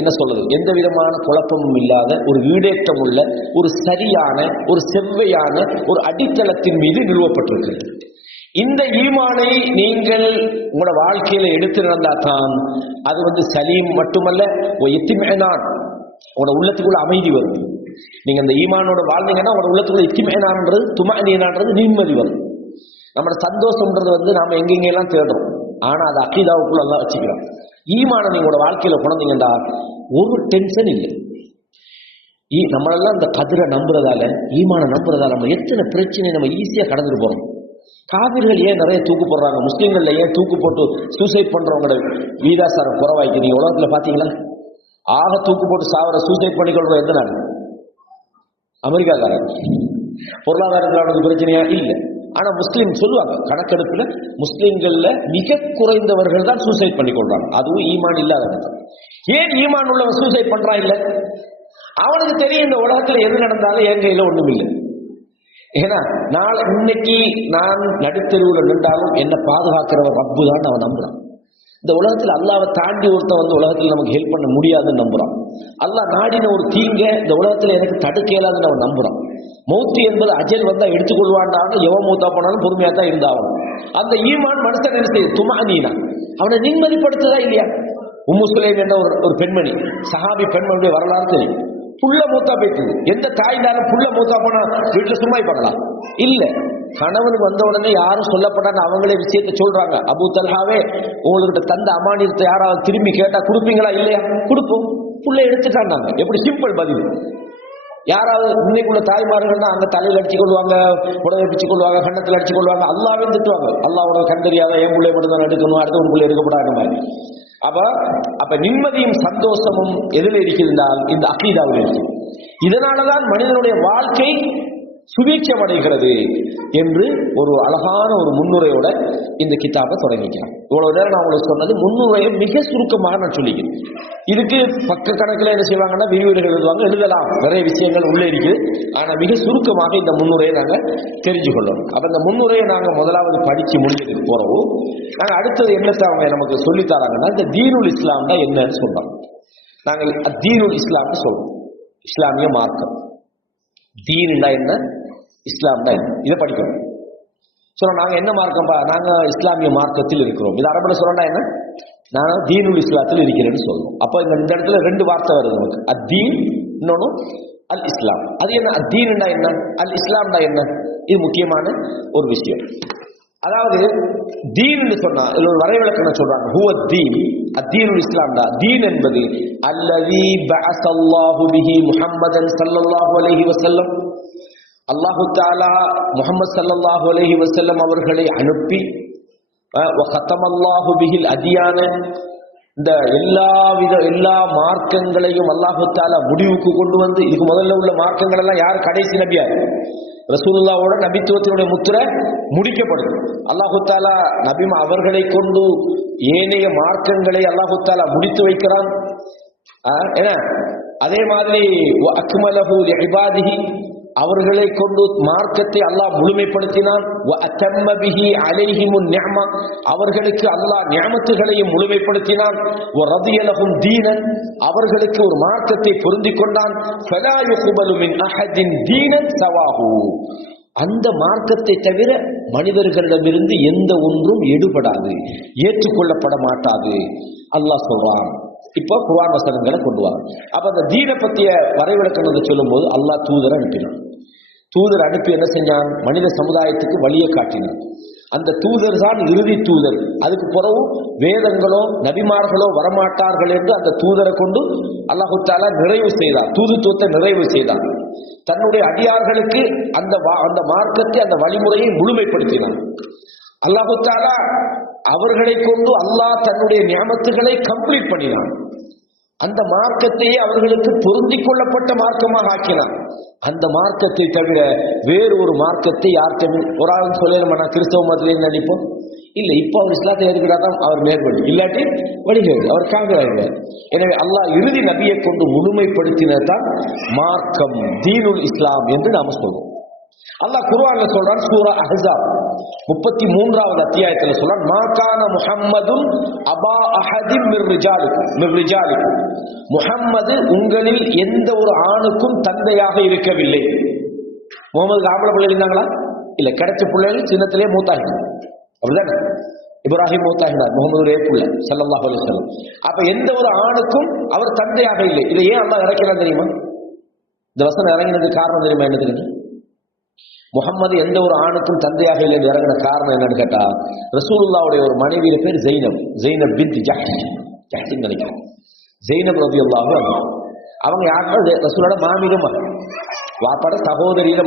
என்ன சொல்றது, எந்த விதமான குழப்பமும் இல்லாத ஒரு ஈடேற்றம் உள்ள ஒரு சரியான ஒரு செவ்வையான ஒரு அடித்தளத்தின் மீது நிறுவப்பட்டிருக்கிறது. இந்த ஈமானை நீங்கள் உங்களோட வாழ்க்கையில எடுத்து நடந்தாதான் அது சலீம் மட்டுமல்ல, இத்திமைனான், உங்களோட உள்ளத்துக்குள்ள அமைதி வரும். நீங்க அந்த ஈமானோட வாழ்ந்தீங்கன்னா உங்களோட உள்ளத்துக்குள்ள இத்திமைனான்றது, துமஅனீனான்றது நிம்மதி வரும். நம்மளோட சந்தோஷம்ன்றது நாம எங்கெங்கெல்லாம் தேடுறோம், ஆனா அது அகீதாவுக்குள்ள எல்லாம் வச்சுக்கிறான். ஈமான நீங்களோட வாழ்க்கையில குழந்தைங்கண்டா ஒரு டென்ஷன் இல்லை. நம்மளெல்லாம் இந்த கதிரை நம்புறதால, ஈமான நம்புறதால நம்ம எத்தனை பிரச்சனை நம்ம ஈஸியா கடந்துட்டு போறோம். காவிர்கள் ஏன் நிறைய தூக்கு போடுறாங்க, முஸ்லீம்கள்ல ஏன் தூக்கு போட்டு சூசைட் பண்றவங்களோட வீதாசாரம் குறவாய்க்கு நீங்க உலகத்துல பாத்தீங்களா? ஆக தூக்கு போட்டு சாவர சூசைட் பண்ணிக்கொள்ற எந்த நாடு? அமெரிக்காக்காரன். பொருளாதாரத்தில் அவனுக்கு பிரச்சனையா இல்லை. ஆனா முஸ்லீம் சொல்லுவாங்க, கணக்கெடுப்புல முஸ்லீம்கள்ல மிக குறைந்தவர்கள் தான் சூசைட் பண்ணிக்கொள்றாங்க, அதுவும் ஈமான் இல்லாதவங்க. ஏன் ஈமான் உள்ளவன் சூசைட் பண்றான்? இல்ல, அவனுக்கு தெரியும் இந்த உலகத்துல எது நடந்தாலும் என் கையில ஒண்ணும் இல்லை. ஏன்னா இன்னைக்கு நான் நடுத்தெருவில் நின்றாலும் என்ன பாதுகாக்கிறவர் ரப்பு தான் அவன் நம்புறான். இந்த உலகத்துல அல்லாவை தாண்டி ஒருத்தன் வந்து உலகத்துல நமக்கு ஹெல்ப் பண்ண முடியாதுன்னு நம்புறான். அல்லாஹ் நாடின ஒரு தீங்க இந்த உலகத்துல எனக்கு தடுக்க இயலாதுன்னு அவன் நம்புறான். மௌத்து என்பது அஜல் வந்தா எடுத்துக்கொள்வான்டான்னு எவன் மூத்தா போனாலும் பொறுமையா தான் இருந்தாவன். அந்த ஈமான் மனுஷன் என்ன செய்யுது? துமானீனா, அவனை நிம்மதிப்படுத்துதா இல்லையா? உம்மு சுலைம் என்ற ஒரு பெண்மணி, சஹாபி பெண்மணியுடைய வரலாறு தெரியும். புள்ள மூத்தா போயிட்டு, எந்த தாய்னாலும் புள்ள மூத்தா போனா வீட்டுல சும்மா இருப்பாங்களா? இல்ல, கணவனுக்கு வந்த உடனே யாரும் சொல்லப்படாத அவங்களே விஷயத்த சொல்றாங்க. அபூ தல்ஹாவே, உங்கள்கிட்ட தந்த அமானியத்தை யாராவது திரும்பி கேட்டா கொடுப்பீங்களா? இல்லையா? கொடுப்போம். புள்ள எடுத்துட்டாங்க. எப்படி சிம்பிள் பதில். யாராவது இன்னைக்குள்ள தாய்மார்கள் தான் அங்க தலையில் அடிச்சு கொள்வாங்க, உடலை பிச்சு கொள்வாங்க, கண்ணத்தில் அடிச்சு கொள்வாங்க, அல்லாவே திட்டுவாங்க. அல்லாவோட கண் தெரியாத என் பிள்ளை மட்டும் தான் எடுக்கணும், அடுத்த ஒரு பிள்ளை எடுக்கப்படாத மாதிரி. அப்ப நிம்மதியும் சந்தோஷமும் எதில் இருக்கிறால் இந்த அகீதாவில் இருக்கு. இதனாலதான் மனிதனுடைய வாழ்க்கை சுபீட்சம் அடைகிறது என்று ஒரு அழகான ஒரு முன்னுரையோட இந்த கிதாபை தொடங்கிக்கிறேன். இவ்வளவு நேரம் நான் உங்களுக்கு சொன்னது முன்னுரையை மிக சுருக்கமாக நான் சொல்லிக்கிறேன். இதுக்கு பக்க கணக்கில் என்ன செய்வாங்கன்னா விரிவுரைகள் எழுதுவாங்க, எழுதலாம், நிறைய விஷயங்கள் உள்ளே இருக்குது. ஆனா மிக சுருக்கமாக இந்த முன்னுரையை நாங்க தெரிஞ்சு கொள்ளணும். அப்ப இந்த முன்னுரையை நாங்க முதலாவது படிச்சு முடிஞ்சதுக்கு போறோம். நாங்க அடுத்தது என்னத்தை அவங்க நமக்கு சொல்லித்தராங்கன்னா இந்த தீனுல் இஸ்லாம் தான் என்னன்னு சொல்றோம். நாங்கள் தீனுல் இஸ்லாம்னு சொல்றோம், இஸ்லாமிய மார்க்கம். தீன்டா என்ன, இஸ்லாம்டா என்ன, இதை படிக்கணும். சொல்ல நாங்க என்ன மார்க்கம்பா? நாங்க இஸ்லாமிய மார்க்கத்தில் இருக்கிறோம். இது அரபுல சொல்லண்டா என்ன? நான் தீனுல் இஸ்லாத்தில் இருக்கிறேன்னு சொல்றோம். அப்ப இந்த இடத்துல ரெண்டு வார்த்தை வருது நமக்கு, அத்தீன், இன்னொன்னு அல் இஸ்லாம். அது என்ன? அத்தீன்டா என்ன, அல் இஸ்லாம்டா என்ன? இது முக்கியமான ஒரு விஷயம். அதாவது தீன் சொன்னா இதுல ஒரு வரைவிலக்கணம் சொல்றாங்க. ஹுவ தீன், அத்தீனுல் இஸ்லாம் தான். தீன் என்பது அல்லதி பஅஸல்லாஹு பிஹி முஹம்மதன் ஸல்லல்லாஹு அலைஹி வஸல்லம், அல்லாஹு தஆலா முஹம்மது ஸல்லல்லாஹு அலைஹி வஸல்லம் அவர்களை அனுப்பி, வ ഖതமல்லாஹு பிஹில் அதியான, இந்த எல்லா மார்க்கங்களையும் அல்லாஹு தஆலா முடிவுக்கு கொண்டு வந்து, இதுக்கு முதல்ல உள்ள மார்க்கங்கள் எல்லாம் யார்? கடைசி நபியார் ரசூலுல்லாஹ்வோட நபித்துவத்தினுடைய முத்திரை முடிக்கப்படுது. அல்லாஹு தஆலா நபிமா அவர்களை கொண்டு ஏனைய மார்க்கங்களை அல்லாஹு தஆலா முடித்து வைக்கிறான். அதே மாதிரி அக்மலஹு லிஇபாதிஹி, அவர்களை கொண்டு மார்க்கத்தை அல்லாஹ் முழுமைப்படுத்தினான். வஅத்தம்ம பிஹி அலைஹிமுன் நிஅமா, அவர்களுக்கு அல்லாஹ் நிஅமத்துகளையும் முழுமைப்படுத்தினான். வரதிய லஹும் தீனன், அவர்களுக்கு ஒரு மார்க்கத்தை பொருந்திக் கொண்டான். ஃபலா யுக்பலு மின் அஹதின் தீனன் ஸவாஹு, அந்த மார்க்கத்தை தவிர மனிதர்களிடமிருந்து எந்த ஒன்றும் எடுபடாது, ஏற்றுக்கொள்ளப்பட மாட்டாது அல்லாஹ் சொல்றான். இப்போ குர்ஆன் வசனங்களை கொண்டு வர. அப்ப அந்த தீனை பற்றிய வரைவிலக்கணத்தை சொல்லும் போது அல்லாஹ் தூதரை அனுப்பினான். தூதர் அனுப்பி என்ன செஞ்சான்? மனித சமுதாயத்துக்கு வழியை காட்டினான். அந்த தூதர் தான் இறுதி தூதர். அதுக்கு பிறகு வேதங்களோ நபிமார்களோ வரமாட்டார்கள் என்று அந்த தூதரை கொண்டு அல்லாஹு தஆலா நிறைவு செய்தார், தூதுத்துவத்தை நிறைவு செய்தார். தன்னுடைய அடியார்களுக்கு அந்த மார்க்கத்தை, அந்த வழிமுறையை முழுமைப்படுத்தினார். அல்லாஹு தஆலா அவர்களை கொண்டு அல்லாஹ் தன்னுடைய நியமத்துகளை கம்ப்ளீட் பண்ணினான். அந்த மார்க்கத்தையே அவர்களுக்கு பொருந்திக் கொள்ளப்பட்ட மார்க்கமாக ஆக்கினான். அந்த மார்க்கத்தை தவிர வேறு ஒரு மார்க்கத்தை யார்கிட்ட ஒரு ஆள் சொல்லணுமா? நான் கிறிஸ்தவ மதத்திலே நினைப்போம் இல்ல. இப்போ அவர் இஸ்லாத்தை ஏற்கிறாதான் அவர் மேற்படி, இல்லாட்டி வழிகிறது, அவர் காவிராகிறார். எனவே அல்லாஹ் இறுதி நபியை கொண்டு முழுமைப்படுத்தினதான் மார்க்கம், தீனுல் இஸ்லாம் என்று நாம சொல்றோம். அல்லாஹ் குர்ஆன்ல சொல்றான், சூரா அஹ்ஸாப் 33வது அத்தியாயத்துல சொல்றான், மா கான முஹம்மதுன் அபா அஹதின் மிர் ரிஜாலிக்கும், முஹம்மது உங்களில் எந்த ஒரு ஆணுக்கும் தந்தையாக இருக்கவில்லை. முகமதுக்கு ஆம்பளை பிள்ளை இருந்தாங்களா? இல்ல, கிடைச்ச பிள்ளைகள் சின்னத்திலே மூத்தாகினார். அப்படிதானே? இப்ராஹிம் மூத்தாகினார், முகமது புள்ள ஸல்லல்லாஹு அலைஹி வஸல்லம். அப்ப எந்த ஒரு ஆணுக்கும் அவர் தந்தையாக இல்லை. இதை ஏன் அல்லாஹ் இறக்கிறான் தெரியுமா? இந்த வசனம் இறங்கினதுக்கு காரணம் தெரியுமா? என்னதுக்கு? முகம்மது எந்த ஒரு ஆணுக்கும் தந்தையாக இல்லை இறங்கின காரணம் என்னன்னு கேட்டா, ரசூலுல்லாவுடைய ஒரு மனைவியில பேர் ஜெய்னப் பின்த் ஜஹ்ஷ் நினைக்கிறேன். ஜெய்னப் ரலியல்லாஹு அன்ஹா அவங்க யாருன்னா ரசூலோட மாமிக மகன், வாப்பாட சகோதரியில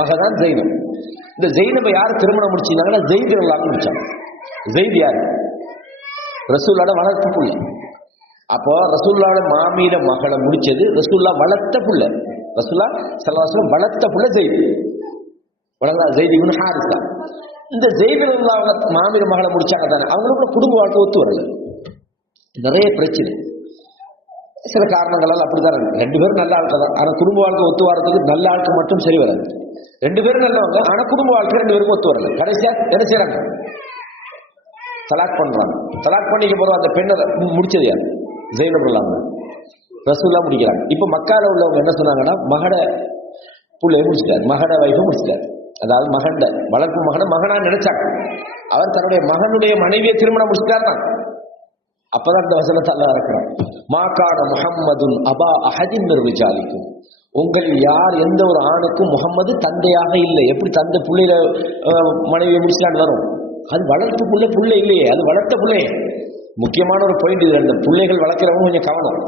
மகதான் ஜெய்னப். இந்த ஜெய்னபை யார் திருமணம் முடிச்சிருந்தாங்கன்னா ஜெயித் ரலியல்லாஹு முடிச்சாங்க. ஜெயித் யார்? ரசூலோட வளர்ப்பு புள்ள. அப்போ ரசூல்லாவோட மாமியில மகளை முடிச்சது ரசூல்லா வளர்த்த புள்ள. ரசூல்லா ஸல்லல்லாஹு அலைஹி வஸல்லம் வளர்த்த புள்ள ஜெயித். ஜெயித் இப்னு ஹாரிஸா. இந்த ஜெயித் ரலியல்லாஹு மாமியில மகளை முடிச்சாங்க தானே, அவங்களுக்கு குடும்ப வாழ்க்கை ஒத்து வரல, நிறைய பிரச்சனை, சில காரணங்களால் அப்படிதான். ரெண்டு பேரும் நல்ல ஆட்கள் தான், ஆனா குடும்ப வாழ்க்கை ஒத்து வரதுக்கு நல்ல ஆட்கள் மட்டும் சரி வராது. ரெண்டு பேரும் நல்லவங்க, ஆனா குடும்ப வாழ்க்கை ரெண்டு பேருக்கும் ஒத்து வரல. கடைசியா என்ன செய்யறாங்க? தலாக் பண்றாங்க. தலாக் பண்ணிக்க போறோம். அந்த பெண்ணை முடிச்சது யார்? ஜெயினப் ரசூல்லா முடிக்கிறாங்க. இப்ப மக்கால உள்ளவங்க என்ன சொன்னாங்கன்னா, மகட புள்ளைய முடிச்சிட்டாரு, மகட வைஃபை முடிச்சிட்டாரு. அதாவது மகண்ட வளர்ப்பு மகனா நினைச்சாங்க. அவர் தன்னுடைய மகனுடைய மனைவியை திருமணம் முடிச்சிட்டாருன்னா அப்பதான் இந்த வசனத்தை அல்லாஹ் இறக்குறான். மாகான முஹம்மதுன் அபா அஹதின் மின் ரிஜாலிக்கும், உங்களில் யார் எந்த ஒரு ஆணுக்கும் முகம்மது தந்தையாக இல்லை. எப்படி தந்தை பிள்ளையில மனைவியை முடிச்சிட்டான்னு வரும்? அது வளர்ப்பு புள்ளை இல்லையே, அது வளர்த்த பிள்ளையே. முக்கியமான ஒரு பாயிண்ட் இது. அந்த பிள்ளைகள் வளர்க்கிறவங்க கொஞ்சம் கவனம்.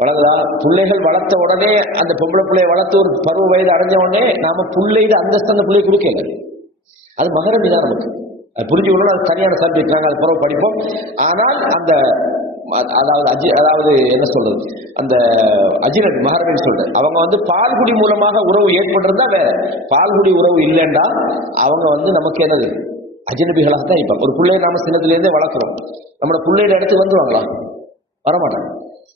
வளர்ந்தா பிள்ளைகள் வளர்த்த உடனே அந்த பொம்பளை பிள்ளைய வளர்த்து ஒரு பருவ வயது அடைஞ்ச உடனே நாம பிள்ளைது அந்தஸ்து அந்த பிள்ளைய கொடுக்கல. அது மகரமி தான் நமக்கு. அது புரிஞ்சுக்கணும். அது தனியான சப்ஜெக்ட், நாங்கள் அது பருவ படிப்போம். ஆனால் அந்த அதாவது என்ன சொல்றது, அந்த அஜினட் மகரமின்னு சொல்றது, அவங்க பால்குடி மூலமாக உறவு ஏற்பட்டிருந்தா வேற. பால்குடி உறவு இல்லைண்டா அவங்க நமக்கு என்னது அஜினபிகளாக தான் இருப்பாங்க. ஒரு பிள்ளைய நாம சின்னத்திலேருந்தே வளர்க்குறோம், நம்மளோட பிள்ளையோட இடத்துக்கு வந்துருவாங்களா? வரமாட்டாங்க.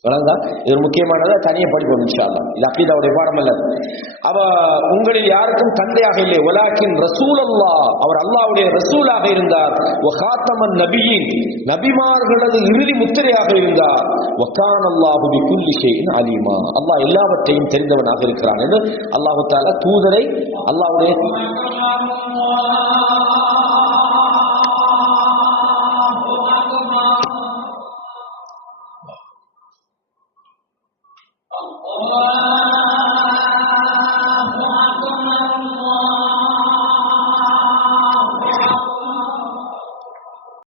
வளர்ந்தா இது முக்கியமானதை தனியாக படிப்போம் இன்ஷா அல்லாஹ். இது அகீதாவுடைய பாடம் அல்ல. அவ உங்களில் யாருக்கும் தந்தையாக இல்லை, வலாக்கின் ரசூலல்லாஹ், அவர் அல்லாஹ்வுடைய ரசூலாக இருந்தார். வகாத்தமன் நபியின், நபிமார்களது இறுதி முத்திரையாக இருந்தார். வகானல்லாஹு பிகுல்லி ஷைஇன் அலீமா, அல்லாஹ் எல்லாவற்றையும் தெரிந்தவனாக இருக்கிறான் என்று அல்லாஹ் தஆலா தூதரை அல்லாஹ்வுடைய